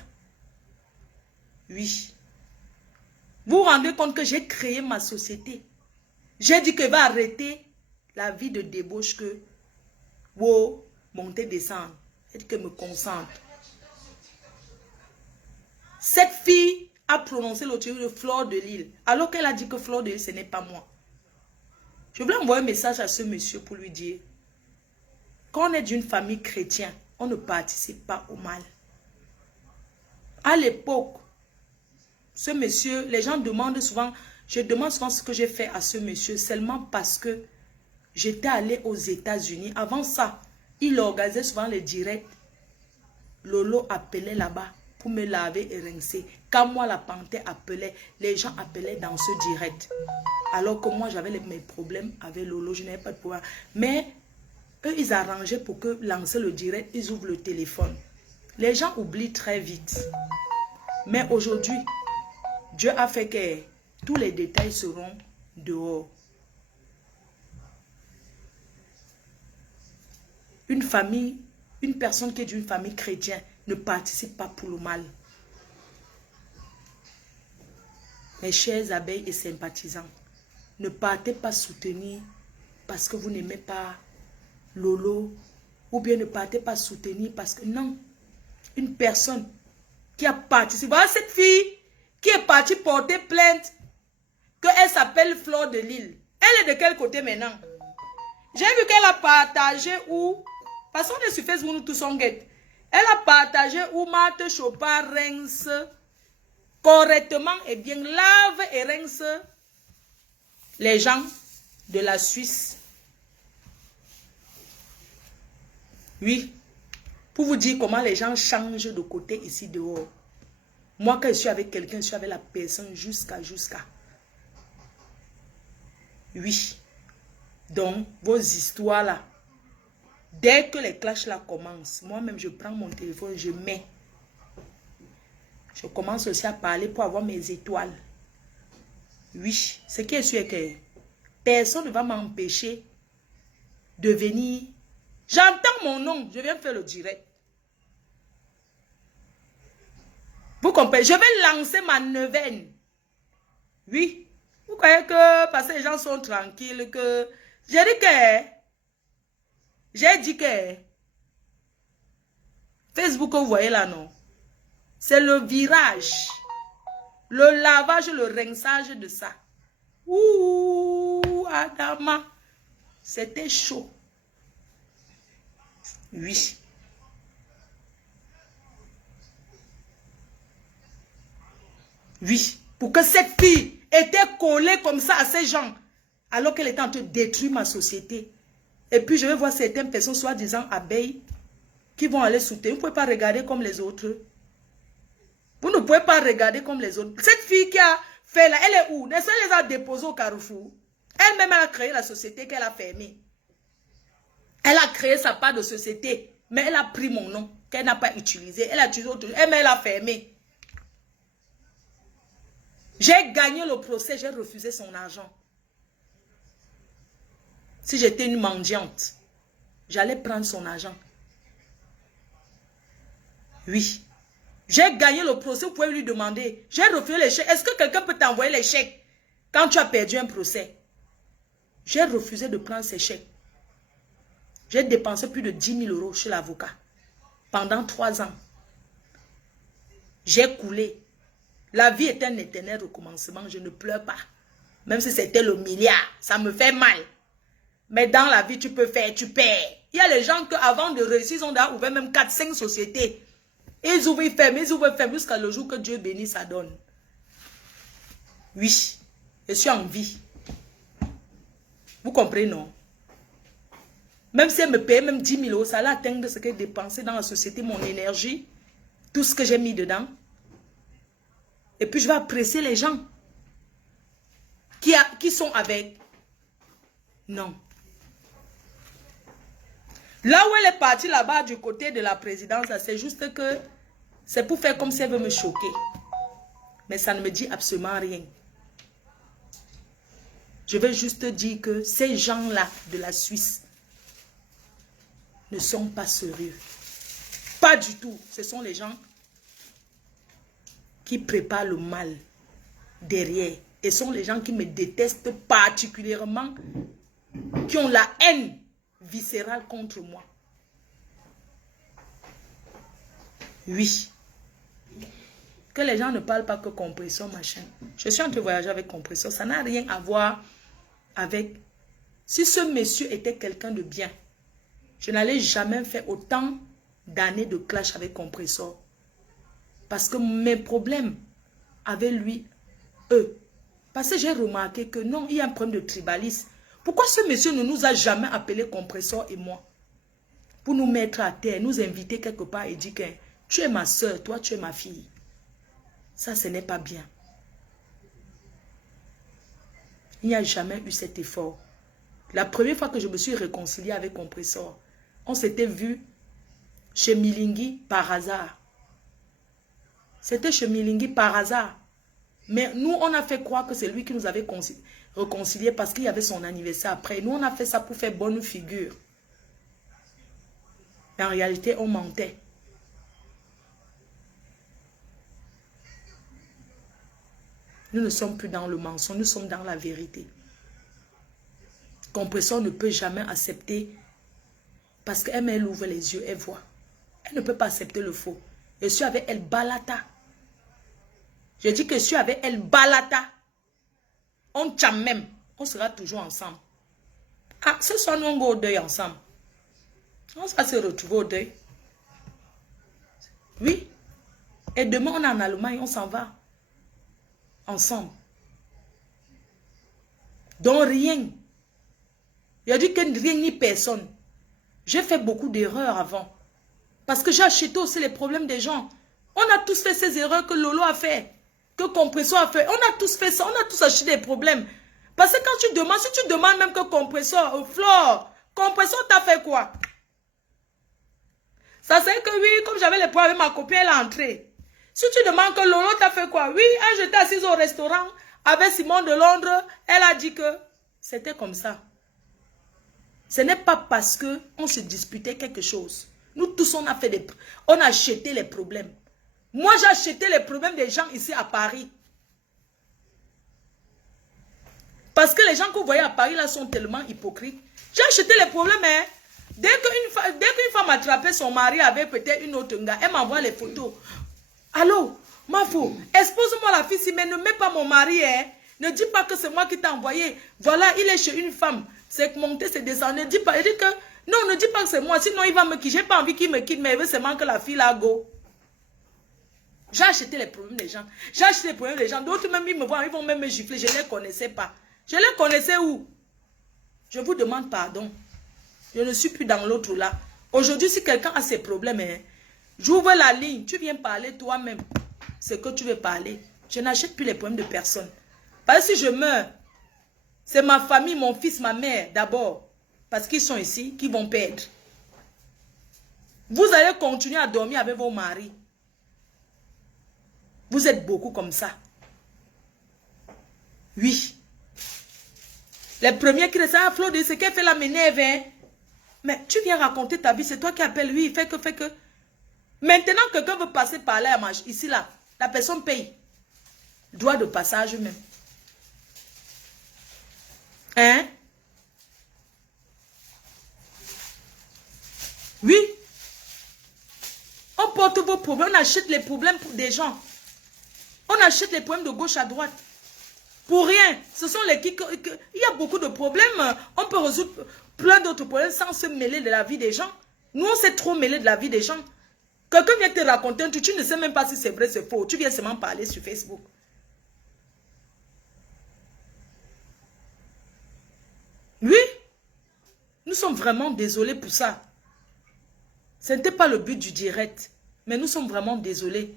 Oui. Vous vous rendez compte que j'ai créé ma société. J'ai dit que va arrêter la vie de débauche que vous montez, descendre. J'ai dit que me concentre. Cette fille a prononcé l'autre de Fleur de Lille. Alors qu'elle a dit que Fleur de Lille, ce n'est pas moi. Je voulais envoyer un message à ce monsieur pour lui dire, quand on est d'une famille chrétienne, on ne participe pas au mal. À l'époque, ce monsieur, les gens demandent souvent, je demande souvent ce que j'ai fait à ce monsieur, seulement parce que j'étais allée aux États-Unis. Avant ça, il organisait souvent les directs. Lolo appelait là-bas pour me laver et rincer. Quand moi, la panthère appelait, les gens appelaient dans ce direct. Alors que moi, j'avais mes problèmes avec Lolo, je n'avais pas de problème. Mais eux, ils arrangeaient pour que lancer le direct, ils ouvrent le téléphone. Les gens oublient très vite. Mais aujourd'hui, Dieu a fait que tous les détails seront dehors. Une famille, une personne qui est d'une famille chrétienne ne participe pas pour le mal. Mes chers abeilles et sympathisants, ne partez pas soutenir parce que vous n'aimez pas Lolo, ou bien ne partez pas soutenir parce que non, une personne qui a participé, voilà cette fille qui est partie porter plainte, qu'elle s'appelle Fleur de Lille. Elle est de quel côté maintenant? J'ai vu qu'elle a partagé où, parce qu'on est sur Facebook, nous tous on guette. Elle a partagé où Marthe Chopard rince correctement et bien, lave et rince les gens de la Suisse. Oui. Pour vous dire comment les gens changent de côté ici dehors. Moi, quand je suis avec quelqu'un, je suis avec la personne jusqu'à. Oui. Donc, vos histoires là, dès que les clashs là commencent, moi-même, je prends mon téléphone, je mets. Je commence aussi à parler pour avoir mes étoiles. Oui. Ce qui est sûr est que personne ne va m'empêcher de venir. J'entends mon nom, je viens faire le direct. Vous comprenez? Je vais lancer ma neuvaine. Oui. Vous croyez que parce que les gens sont tranquilles, que... J'ai dit que... Facebook, vous voyez là, non? C'est le virage. Le lavage, le rinçage de ça. Ouh, Adama. C'était chaud. Oui. Oui. Pour que cette fille était collée comme ça à ces gens, alors qu'elle était en train de détruire ma société. Et puis je vais voir certaines personnes, soi-disant abeilles, qui vont aller soutenir. Vous ne pouvez pas regarder comme les autres. Vous ne pouvez pas regarder comme les autres. Cette fille qui a fait là, elle est où? N'est-ce pas qu'elle les a déposés au Carrefour? Elle-même, elle a créé la société qu'elle a fermée. Elle a créé sa part de société, mais elle a pris mon nom, qu'elle n'a pas utilisé. Elle a utilisé autre chose, mais elle a fermé. J'ai gagné le procès, j'ai refusé son argent. Si j'étais une mendiante, j'allais prendre son argent. Oui. J'ai gagné le procès, vous pouvez lui demander. J'ai refusé les chèques. Est-ce que quelqu'un peut t'envoyer les chèques quand tu as perdu un procès? J'ai refusé de prendre ces chèques. J'ai dépensé plus de 10 000 € chez l'avocat pendant 3 ans. J'ai coulé. La vie est un éternel recommencement. Je ne pleure pas. Même si c'était le milliard, ça me fait mal. Mais dans la vie, tu peux faire, tu perds. Il y a les gens qui, avant de réussir, ils ont ouvert même 4-5 sociétés. Ils ouvrent, ils ferment jusqu'à le jour que Dieu bénit, ça donne. Oui, je suis en vie. Vous comprenez, non? Même si elle me paye même 10 000 €, ça allait atteindre ce que j'ai dépensé dans la société, mon énergie, tout ce que j'ai mis dedans. Et puis je vais apprécier les gens qui sont avec. Non. Là où elle est partie là-bas du côté de la présidence, c'est juste que c'est pour faire comme si elle veut me choquer. Mais ça ne me dit absolument rien. Je vais juste dire que ces gens-là de la Suisse ne sont pas sérieux. Pas du tout. Ce sont les gens qui préparent le mal derrière. Et sont les gens qui me détestent particulièrement, qui ont la haine viscérale contre moi. Oui. Que les gens ne parlent pas que Compressor, machin. Je suis en train de voyager avec Compressor. Ça n'a rien à voir avec... Si ce monsieur était quelqu'un de bien, je n'allais jamais faire autant d'années de clash avec Compressor. Parce que mes problèmes avec lui, eux. Parce que j'ai remarqué que non, il y a un problème de tribalisme. Pourquoi ce monsieur ne nous a jamais appelé Compressor et moi? Pour nous mettre à terre, nous inviter quelque part et dire que tu es ma soeur, toi tu es ma fille. Ça, ce n'est pas bien. Il n'y a jamais eu cet effort. La première fois que je me suis réconciliée avec Compressor, on s'était vu chez Milingui par hasard. C'était chez Milingui par hasard. Mais nous, on a fait croire que c'est lui qui nous avait réconciliés parce qu'il y avait son anniversaire après. Nous, on a fait ça pour faire bonne figure. Mais en réalité, on mentait. Nous ne sommes plus dans le mensonge, nous sommes dans la vérité. Compressor ne peut jamais accepter parce qu'elle ouvre les yeux, elle voit. Elle ne peut pas accepter le faux. Je suis avec elle balata. Je dis que je suis avec elle balata. On tcham même. On sera toujours ensemble. Ah, ce soir, nous on va au deuil ensemble. On va se retrouver au deuil. Oui. Et demain, on est en Allemagne, on s'en va. Ensemble. Donc rien. Il a dit que rien ni personne. J'ai fait beaucoup d'erreurs avant. Parce que j'ai acheté aussi les problèmes des gens. On a tous fait ces erreurs que Lolo a fait. Que Compressor a fait. On a tous fait ça. On a tous acheté des problèmes. Parce que quand tu demandes, si tu demandes même que Compressor, Flore, Compressor t'a fait quoi? Ça c'est que oui, comme j'avais les problèmes avec ma copine, elle est entrée. Si tu demandes que Lolo t'a fait quoi? Oui, quand j'étais assise au restaurant avec Simon de Londres, elle a dit que c'était comme ça. Ce n'est pas parce que on se disputait quelque chose. Nous tous, on a acheté les problèmes. Moi, j'ai acheté les problèmes des gens ici à Paris. Parce que les gens que vous voyez à Paris là sont tellement hypocrites. J'ai acheté les problèmes, hein. Dès qu'une femme attrapait son mari avec peut-être une autre gars, elle m'envoie les photos. Allô, Mafo, expose-moi la fille, mais ne mets pas mon mari, hein. Ne dis pas que c'est moi qui t'ai envoyé. Voilà, il est chez une femme. C'est monté, c'est descendu. Ne dis pas, il dit que, non, ne dis pas que c'est moi. Sinon, il va me quitter. J'ai pas envie qu'il me quitte, mais il veut seulement que la fille la go. J'ai acheté les problèmes des gens. J'ai acheté les problèmes des gens. D'autres même, ils me voient, ils vont même me gifler. Je ne les connaissais pas. Je les connaissais où? Je vous demande pardon. Je ne suis plus dans l'autre là. Aujourd'hui, si quelqu'un a ses problèmes, hein, j'ouvre la ligne. Tu viens parler toi-même. C'est que tu veux parler. Je n'achète plus les problèmes de personne. Parce que si je meurs, c'est ma famille, mon fils, ma mère d'abord. Parce qu'ils sont ici, qui vont perdre. Vous allez continuer à dormir avec vos maris. Vous êtes beaucoup comme ça. Oui. Les premiers qui restent à Flo, c'est qu'elle fait la m'énerve. Hein? Mais tu viens raconter ta vie, c'est toi qui appelles lui, fait que. Maintenant, quelqu'un veut passer par là, ici, là. La personne paye. Droit de passage même. Hein? Oui. On porte vos problèmes, on achète les problèmes pour des gens. On achète les problèmes de gauche à droite. Pour rien. Ce sont les qui... Il y a beaucoup de problèmes. On peut résoudre plein d'autres problèmes sans se mêler de la vie des gens. Nous, on s'est trop mêlé de la vie des gens. Quelqu'un vient te raconter un truc, tu ne sais même pas si c'est vrai, c'est faux. Tu viens seulement parler sur Facebook. Oui. Nous sommes vraiment désolés pour ça. Ce n'était pas le but du direct. Mais nous sommes vraiment désolés.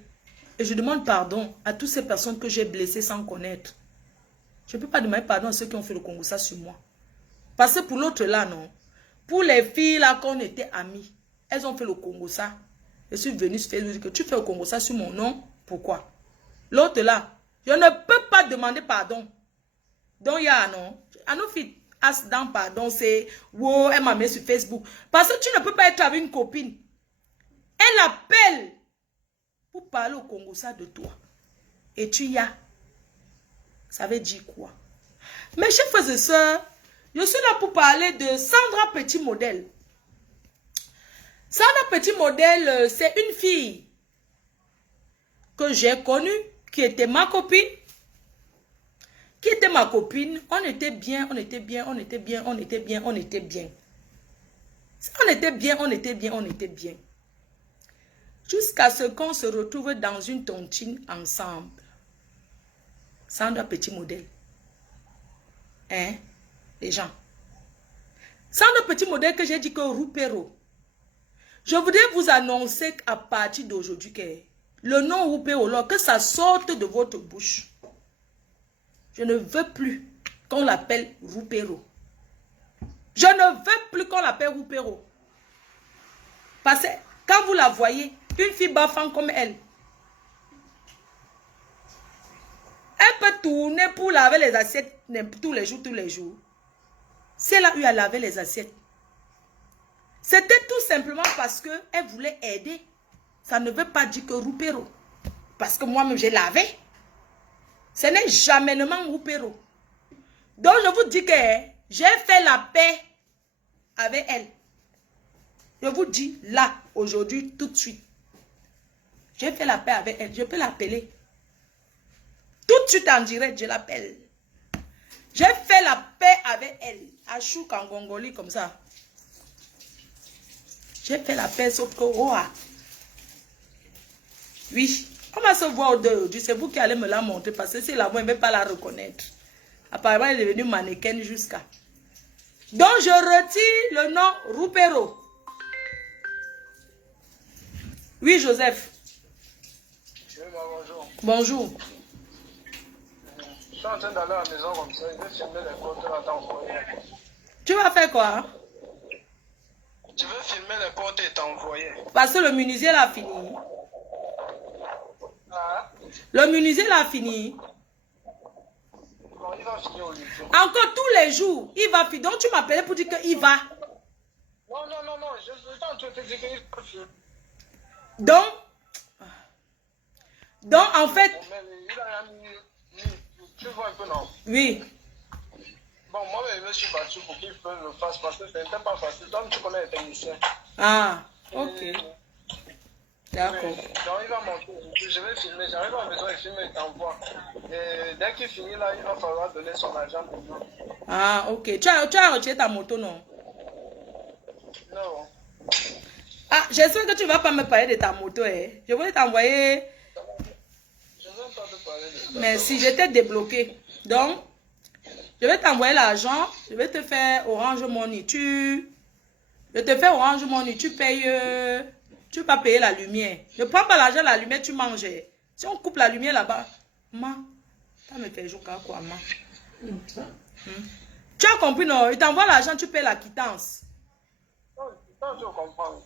Et je demande pardon à toutes ces personnes que j'ai blessées sans connaître. Je ne peux pas demander pardon à ceux qui ont fait le Congo ça sur moi. Parce que pour l'autre là, non. Pour les filles là, qu'on était amies, elles ont fait le Congo ça. Je suis venue sur Facebook dire que tu fais le Congo ça sur mon nom. Pourquoi? L'autre là, je ne peux pas demander pardon. Donc il y a non. À nos filles, as dans pardon, c'est wow, elle m'a mis sur Facebook. Parce que tu ne peux pas être avec une copine. Elle appelle pour parler au Congo ça de toi. Et tu y as. Ça veut dire quoi? Mes chers frères et sœurs, je suis là pour parler de Sandra Petit Modèle. Sandra Petit Modèle, c'est une fille que j'ai connue, qui était ma copine. Qui était ma copine. On était bien, on était bien, on était bien, on était bien, on était bien. On était bien, on était bien, on était bien. Jusqu'à ce qu'on se retrouve dans une tontine ensemble. Sandra Petit Modèle. Hein? Les gens. Sandra Petit Modèle que j'ai dit que Roupero. Je voudrais vous annoncer qu'à partir d'aujourd'hui, que le nom Roupero, que ça sorte de votre bouche. Je ne veux plus qu'on l'appelle Roupero. Je ne veux plus qu'on l'appelle Roupero. Parce que quand vous la voyez, une fille baffant comme elle, elle peut tourner pour laver les assiettes tous les jours. Si elle a eu à laver les assiettes, c'était tout simplement parce qu'elle voulait aider. Ça ne veut pas dire que Roupero. Parce que moi-même, j'ai lavé. Ce n'est jamais Roupero. Donc, je vous dis que j'ai fait la paix avec elle. Je vous dis là, aujourd'hui, tout de suite. J'ai fait la paix avec elle. Je peux l'appeler. Tout de suite en direct, je l'appelle. J'ai fait la paix avec elle. À Chouk en Gongoli, comme ça. J'ai fait la paix, sauf que, oh, Oui. On va se voir aujourd'hui. C'est vous qui allez me la montrer parce que si la voix, je ne vais pas la reconnaître. Apparemment, elle est devenue mannequin jusqu'à. Donc, je retire le nom Roupero. Oui, Joseph. Oui, bonjour. Bonjour. Je suis en train d'aller à la maison comme ça. Je vais filmer les portes à t'envoyer. Tu vas faire quoi? Je vais filmer les portes et t'envoyer. Parce que le menuisier l'a fini. Ah, Le menuisier l'a fini. bon, il va finir au lycée. Encore tous les jours, il va finir. Donc, tu m'appelais pour dire qu'il va. Non, non, non, non. Je suis en train de te dire qu'il va finir. Donc, en fait... Bon, mais il a mis... Tu vois un peu, non? Oui. Bon, moi, je me suis battu pour qu'il le fasse parce que ce n'était pas facile. Donc, tu connais les techniciens. Ah, ok. D'accord. Oui. Donc, il va monter. Je vais filmer. J'arrive à la maison et filmer et t'envoie. Et dès qu'il finit là, il va falloir donner son argent pour moi. Ah, ok. Tu as retiré ta moto, non? Non. Ah, j'espère que tu ne vas pas me parler de ta moto. Hein. Je voulais t'envoyer... Je ne veux pas te parler de ça. Mais si j'étais débloqué. Donc, je vais t'envoyer l'argent. Je vais te faire Orange Money. Je te fais Orange Money. Tu payes... tu vas payer la lumière. Ne prends pas l'argent, la lumière, tu manges. Si on coupe la lumière là-bas... Ma, ça me fait jouer quoi, ma. Tu as compris, non? Il t'envoie l'argent, tu payes la quittance. Non, je comprends.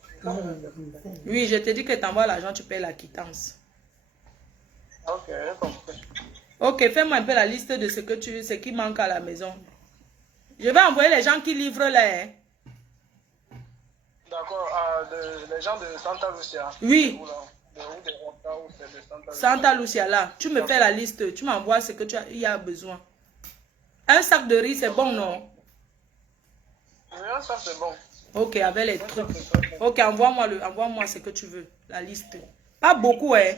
Oui, je te dis que tu envoies l'argent, tu payes la quittance. Ok, j'ai compris. Ok, fais-moi un peu la liste de ce qui manque à la maison. Je vais envoyer les gens qui livrent là. Hein. D'accord, les gens de Santa Lucia. Oui. De Santa Lucia là. Tu me fais la liste, tu m'envoies ce que il y a besoin. Un sac de riz, c'est bon, non? Oui, ça c'est bon. Ok, avec les trucs. Ok, envoie-moi ce que tu veux, la liste. Pas beaucoup, hein.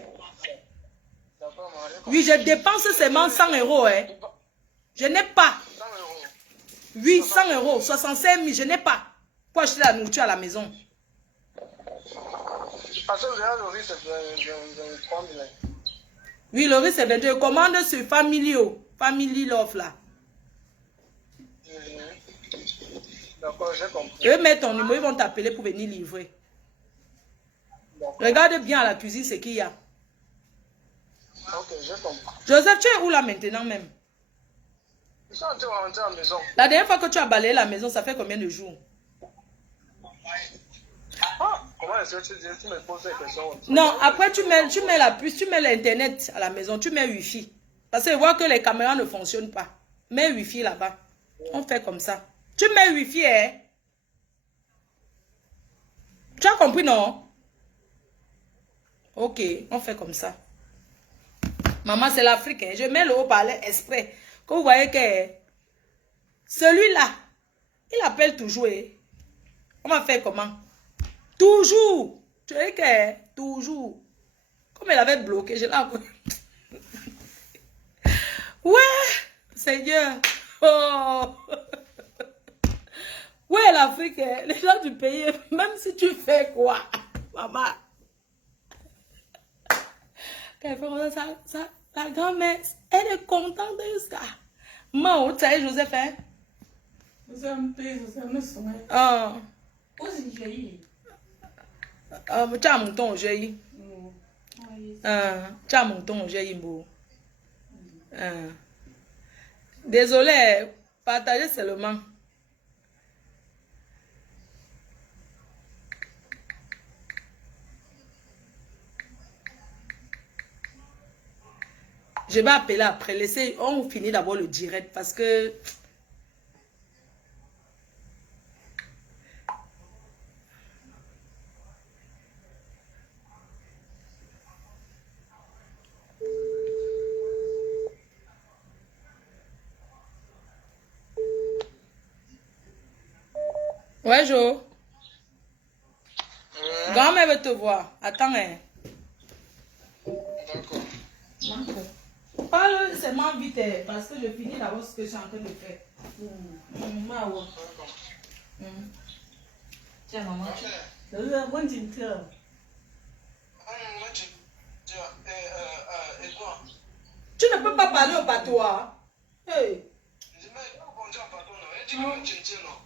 Oui, je dépense seulement 100 €, hein. Je n'ai pas. 100 euros. Oui, 100 €, 65 000, je n'ai pas. Pour acheter la nourriture à la maison. Parce que le riz, c'est 23 000. Oui, le riz, c'est 22. Je commande sur Family Love, là. D'accord, j'ai compris. Je vais mettre ton numéro, ils vont t'appeler pour venir livrer. Regarde bien à la cuisine ce qu'il y a. Ok, j'ai compris. Joseph, tu es où là maintenant même? Je suis en train de rentrer à la maison. La dernière fois que tu as balayé la maison, ça fait combien de jours? Ah, comment est-ce que tu me poses des questions? Non, après tu mets la puce, tu mets l'internet à la maison, tu mets Wi-Fi. Parce que je vois que les caméras ne fonctionnent pas. Mets Wi-Fi là-bas. On fait comme ça. Tu mets Wi-Fi, hein? Tu as compris, non? Ok, on fait comme ça. Maman, c'est l'Afrique. Hein? Je mets le haut-parleur exprès. Que vous voyez que celui-là, il appelle toujours. Hein? On va faire comment? Toujours. Tu sais que toujours. Comme elle avait bloqué, je l'ai encore. Ouais, Seigneur. Oh. Ouais, l'Afrique, les gens du pays, même si tu fais quoi, maman. Quand elle fait ça, la grand-mère, elle est contente de ça. Maman, tu sais, Joseph, hein? Ah. Tu as mon ton aujourd'hui. Tu as mon ton aujourd'hui, beau. Désolé, partagez seulement. Je vais appeler après. Laissez, on finit d'abord le direct parce que... Ouais, Jo. Grand-mère veut te voir. Attends, hein. D'accord. Parle seulement vite, hein, parce que je finis d'abord ce que je suis en train de faire. Tiens, maman. Et toi? Tu ne peux pas parler au patois. Hey. Je mets bon Dieu en pardon, non? Et tu veux me tchétcher, non?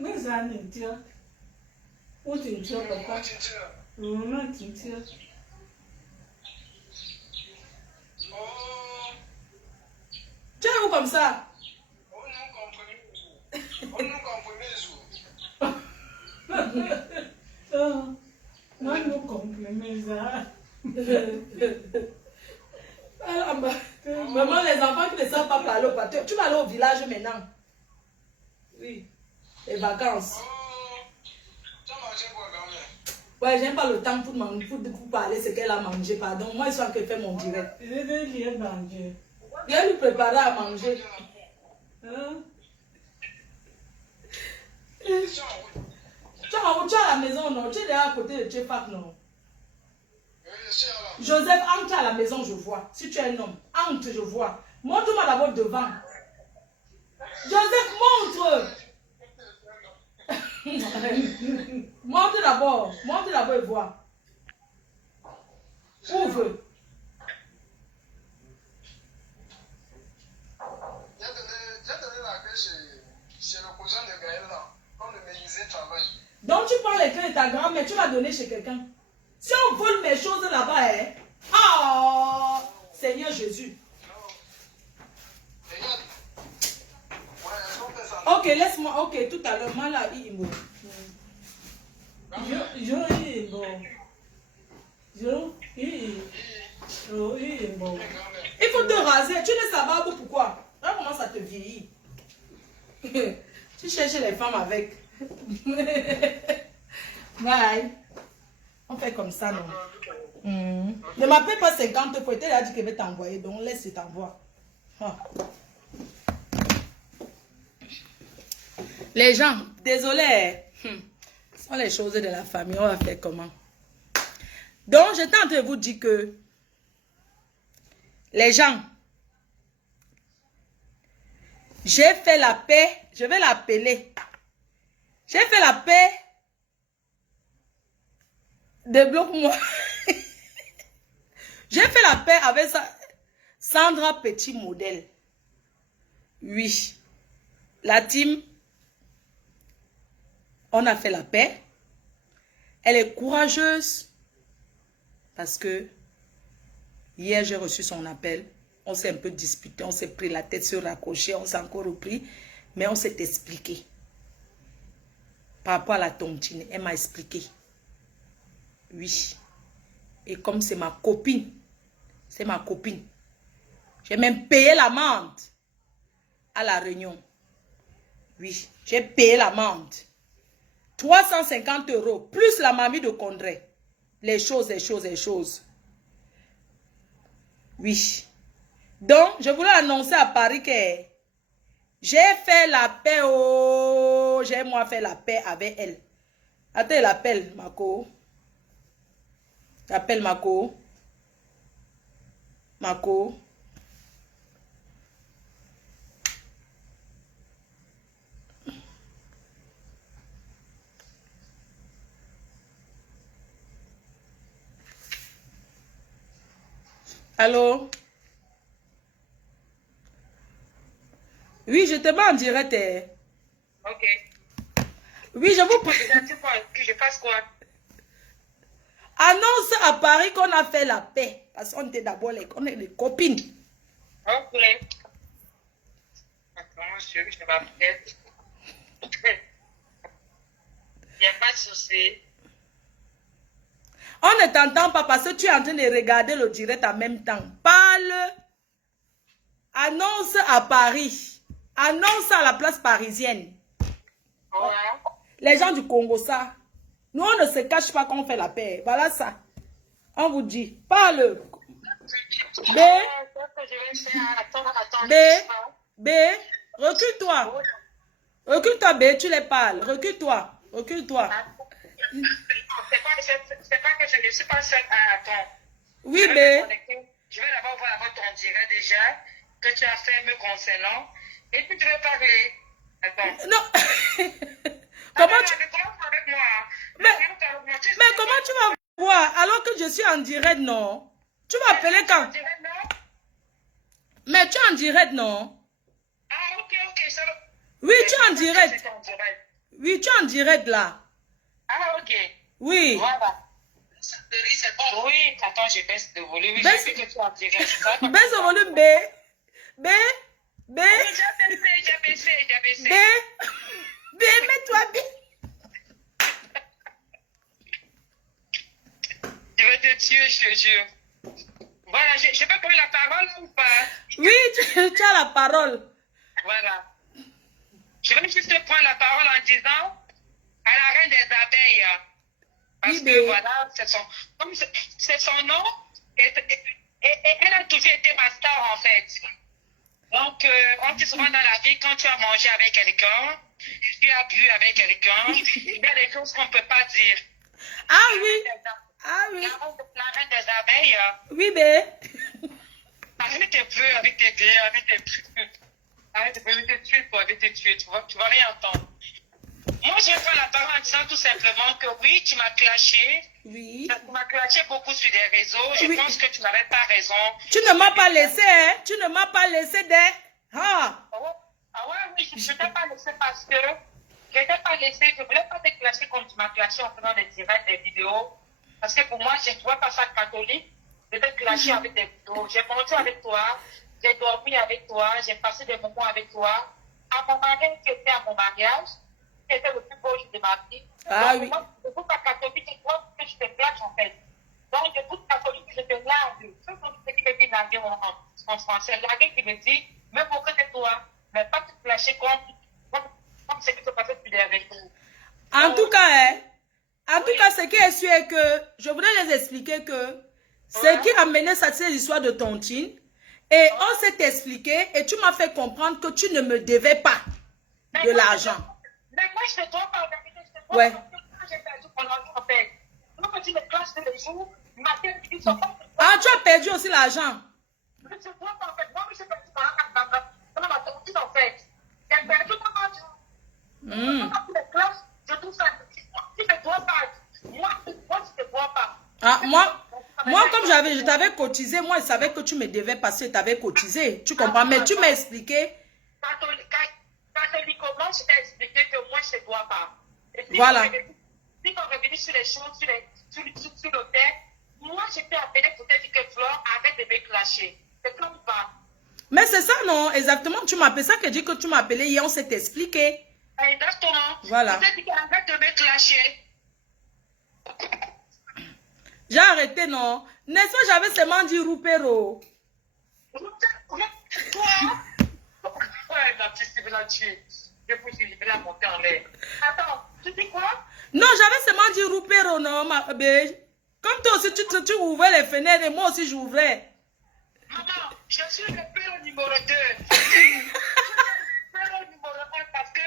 Mais ça n'est pas. Où tu es, papa? Non, tu es. Tu es où comme ça? On nous comprenait, Non, nous comprenons ça. Maman, les enfants qui ne savent pas parler au patois, tu vas aller au village maintenant. Oui. Les vacances. Tu as mangé quoi, grand-mère? Ouais, j'aime pas le temps pour parler ce qu'elle a mangé, pardon. Moi, je sens qu'elle fait mon direct. Je vais lui manger. Viens lui préparer à manger. Tu es à la maison, non? Tu es déjà à côté de Tchefak, non? Joseph, entre à la maison, je vois. Si tu es un homme, entre, je vois. Montre-moi d'abord devant. Joseph, montre! Montre d'abord et vois. Ouvre. J'ai donné la clé chez le cousin de Gaël là, quand le menuisier travaille. Donc tu prends les clés de ta grand-mère, tu vas donner chez quelqu'un. Si on vole mes choses là-bas, hein? Oh, Seigneur Jésus. Regarde. Ouais, elles ont fait ça. Ok, laisse-moi. Ok, tout à l'heure, moi là, il me. Il faut te raser. Tu ne sais pas pourquoi. Là, comment ça te vieillit? Tu cherches les femmes avec. Ouais. On fait comme ça, non? Ne m'appelle pas 50 fois. Elle a dit qu'elle va t'envoyer. Donc, laisse, je t'envoie. Ah. Les gens, désolé. Ce sont les choses de la famille. On va faire comment? Donc, j'étais en train de vous dire que les gens, j'ai fait la paix. Je vais l'appeler. J'ai fait la paix. Débloque-moi. J'ai fait la paix avec Sandra Petit Modèle. Oui. La team, on a fait la paix. Elle est courageuse. Parce que hier, j'ai reçu son appel. On s'est un peu disputé. On s'est pris la tête sur la cochée. On s'est encore repris. Mais on s'est expliqué. Par rapport à la tontine, elle m'a expliqué. Oui. Et comme c'est ma copine, j'ai même payé l'amende à la réunion. Oui, j'ai payé l'amende. 350 € plus la mamie de Condré. Les choses. Oui. Donc, je voulais annoncer à Paris que j'ai fait la paix. Oh, j'ai moi fait la paix avec elle. Attends, elle appelle Mako. Appelle Mako. Mako. Allô? Oui, je te mets en direct. Ok. Oui, je vous... Que je fasse quoi? Annonce à Paris qu'on a fait la paix. Parce qu'on était d'abord on est des copines. Ok. Attends, je m'appelle. Il n'y a pas de souci. On ne t'entend pas parce que tu es en train de regarder le direct en même temps. Parle. Annonce à Paris. Annonce à la place parisienne. Ouais. Les gens du Congo, ça. Nous, on ne se cache pas qu'on fait la paix. Voilà ça. On vous dit. Parle. B. Attends. B. Recule-toi. Recule-toi, B. Tu les parles. Recule-toi. Recule-toi. C'est pas que je ne suis pas seule. Attends. Oui, B. Je vais d'abord voir ton direct déjà que tu as fait me concernant. Et puis tu veux parler. Attends. Non. Comment Attends, tu... mais commence avec moi. Hein. Mais, Commence avec moi. Tu sais, mais comment tu vas voir alors que je suis en direct, non? Tu vas appeler quand? tu dirais non? Mais tu es en direct, non? Ah, ok, ça va. Oui, tu es en direct. C'est en direct. Oui, tu es en direct là. Ah, ok. Oui. Voilà. C'est bon. Oui, attends, je baisse le volume. Oui, Baisse- je sais que tu es en direct. Baisse le volume, B. B. B. Oui, j'ai baissé. B. B, mets-toi B. Je vais te tuer, je te jure. Voilà, je peux prendre la parole ou pas? Oui, tu as la parole. Voilà. Je vais juste prendre la parole en disant à la reine des abeilles. Parce Oui, que mais- voilà, comme c'est son nom, et elle a toujours été ma star en fait. Donc, on dit souvent dans la vie, quand tu as mangé avec quelqu'un, tu as bu avec quelqu'un, il y a des choses qu'on ne peut pas dire. Ah oui. Ah oui. La reine des abeilles, Oui, B. arrête un peu avec tes billes, avec tes trucs. Arrête de avec tes tuer, tu vas rien entendre. Moi, je prends la parole en disant tout simplement que oui, tu m'as clashé. Oui. Tu m'as clashé beaucoup sur les réseaux. Je Oui. pense que tu n'avais pas raison. Tu ne m'as pas laissé, hein? Tu ne m'as pas laissé des... Ah. Ah ouais, oui, je ne t'ai pas laissé parce que je ne t'ai pas laissé. Je ne voulais pas te clasher comme tu m'as clashé en faisant des directs, des vidéos. Parce que pour moi, je ne vois pas ça catholique de te clasher avec des vidéos. J'ai mangé avec toi, j'ai dormi avec toi, j'ai passé des moments avec toi. À mon mariage, tu étais à mon mariage. C'était le plus beau jour de ma vie. Ah donc, oui. moi, je ne trouve pas catholique, je vois que je te clash en fait. Donc, je trouve catholique, je te largue. C'est ce qui me dit larguer en français. Larguer qui me dit, même auprès de toi, mais pas te clasher comme ce qui se passait sur les réseaux. En tout cas, hein? En tout cas, ce qui est sûr est que je voudrais les expliquer que ce qui a mené cette histoire de tontine, et on s'est expliqué et tu m'as fait comprendre que tu ne me devais pas de l'argent. Mais moi, je te dois pas, je te dois Ouais. parce que moi, j'ai perdu mon argent en fait. Moi, quand tu me clashes tous les jours, matin, midi, soir, Ah, tu as perdu aussi l'argent. je te dois pas en fait. Moi, j'ai perdu mon argent dans ma tontine en fait. J'ai perdu mon argent. Quand tu me clashes, je trouve ça. Tu ne dois pas. Moi, je ne dois pas. Ah, moi comme je t'avais cotisé, moi, je savais que tu me devais parce que tu avais cotisé. Tu comprends? Mais tu m'as expliqué. Catholiquement, je t'ai expliqué que moi, je ne dois pas. Et si Voilà. Si on revient sur les choses, sur le terre, moi, je t'ai appelé pour te dire que Flore, arrête de me clasher. C'est comme ou pas? Mais c'est ça, non? Exactement. Tu m'as appelé ça que dit que tu m'as appelé hier, on s'est expliqué. Exactement. Voilà. Je t'ai dit qu'arrête de me clasher. J'ai arrêté, non? N'est-ce pas, j'avais seulement dit Roupero. Toi? Ouais, la petite civilisation. Je peux te la monter en l'air. Attends, tu dis quoi? Non, j'avais seulement dit Roupero, non, ma bébé. Comme toi aussi, tu ouvrais les fenêtres et moi aussi, j'ouvrais. Maman, je suis le père numéro 2. Le père numéro 1 parce que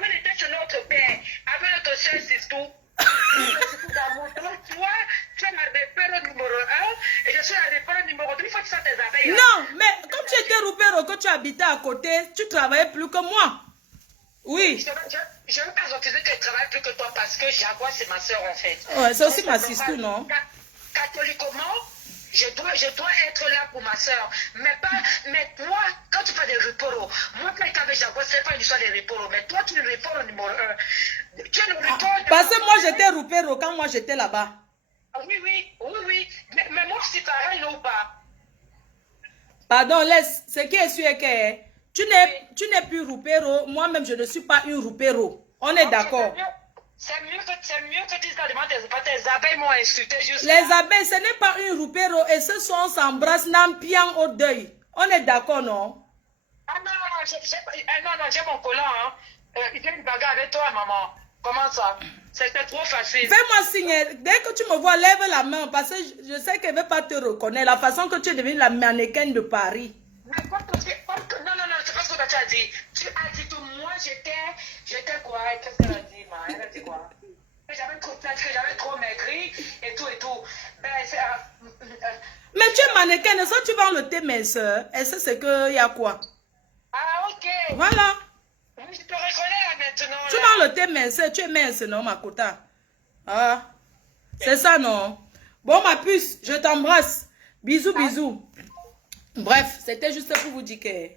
on était chez notre père, avec notre soeur Sistou. Donc, toi, tu es le père numéro 1 et je suis le père numéro 2. Il faut que tu sois tes abeilles. Non, mais comme tu étais Roupero, que tu habitais à côté, tu travaillais plus que moi. Oui. Je ne veux pas refuser qu'elle travaille plus que toi parce que Jaguar, c'est ma soeur en fait. Ouais, c'est aussi ma sister, non? Catholiquement, je dois être là pour ma soeur. Mais toi, quand tu fais des repos, moi, quand avec Jaguar, c'est pas une histoire de repos. Mais toi, tu es le repos numéro 1. Tu es le repos. Parce que moi, j'étais Roupero quand moi, j'étais là-bas. Oui. Mais moi, c'est pareil, non ou pas? Pardon, laisse. Ce qui est sûr est que tu n'es plus Roupero. Moi-même, je ne suis pas une Roupero. On est d'accord. C'est mieux que tu dises devant tes abeilles m'ont insulté juste. Les abeilles, ce n'est pas une Roupero. Et ce sont, on s'embrasse, n'ampiant au deuil. On est d'accord, non? Ah non, j'ai mon collant. Hein. Il fait une bagarre avec toi, maman. Comment ça? C'était trop facile. Fais-moi signe. Dès que tu me vois, lève la main. Parce que je sais qu'elle ne veut pas te reconnaître. La façon que tu es devenue la mannequin de Paris. Mais non, c'est pas ce que tu as dit. Tu as dit que moi, j'étais quoi? Qu'est-ce qu'elle a dit, ma? Elle a dit quoi? Que j'avais trop maigri et tout. Ben, c'est... Mais tu es mannequin. Est-ce que tu vas enlever mes soeurs? Est-ce que c'est qu'il y a quoi? Ah, ok. Voilà. Je te reconnais là maintenant. Tu là. m'as sens le thé mince. Tu es mince, non, Makota? Ah, c'est ça, non? Bon, ma puce, je t'embrasse. Bisous, bisous. Bref, c'était juste pour vous dire que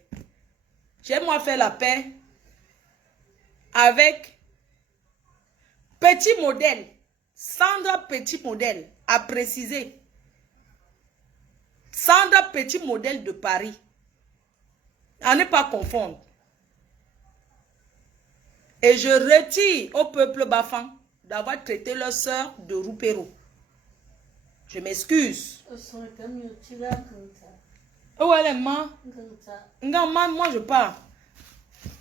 j'aime moi faire la paix avec petit modèle. Sandra Petit Modèle, à préciser. Sandra Petit Modèle de Paris. À ne pas confondre. Et je retire au peuple bafan d'avoir traité leur sœur de roupéro. Je m'excuse. Oh, elle est ma. Moi, je pars.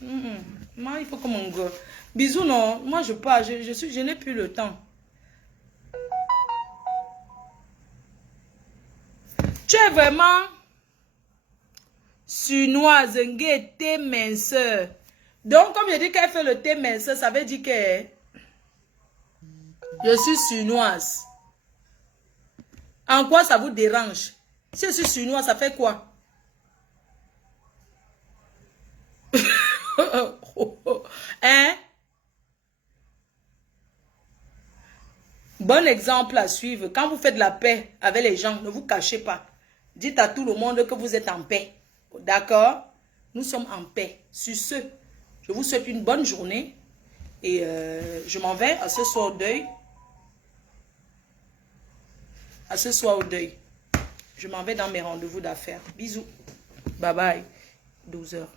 Moi, il faut que mon gars. Bisous, non. Moi, je pars. Je n'ai plus le temps. Tu es vraiment sunoise, thé minceur. Donc, comme je dis qu'elle fait le thé minceur, ça veut dire que je suis sunoise. En quoi ça vous dérange? Si je suis sunoise, ça fait quoi? Hein? Bon exemple à suivre. Quand vous faites la paix avec les gens, ne vous cachez pas. Dites à tout le monde que vous êtes en paix. D'accord? Nous sommes en paix. Sur ce, je vous souhaite une bonne journée. Et je m'en vais à ce soir au deuil. À ce soir au deuil. Je m'en vais dans mes rendez-vous d'affaires. Bisous. Bye bye. 12 heures.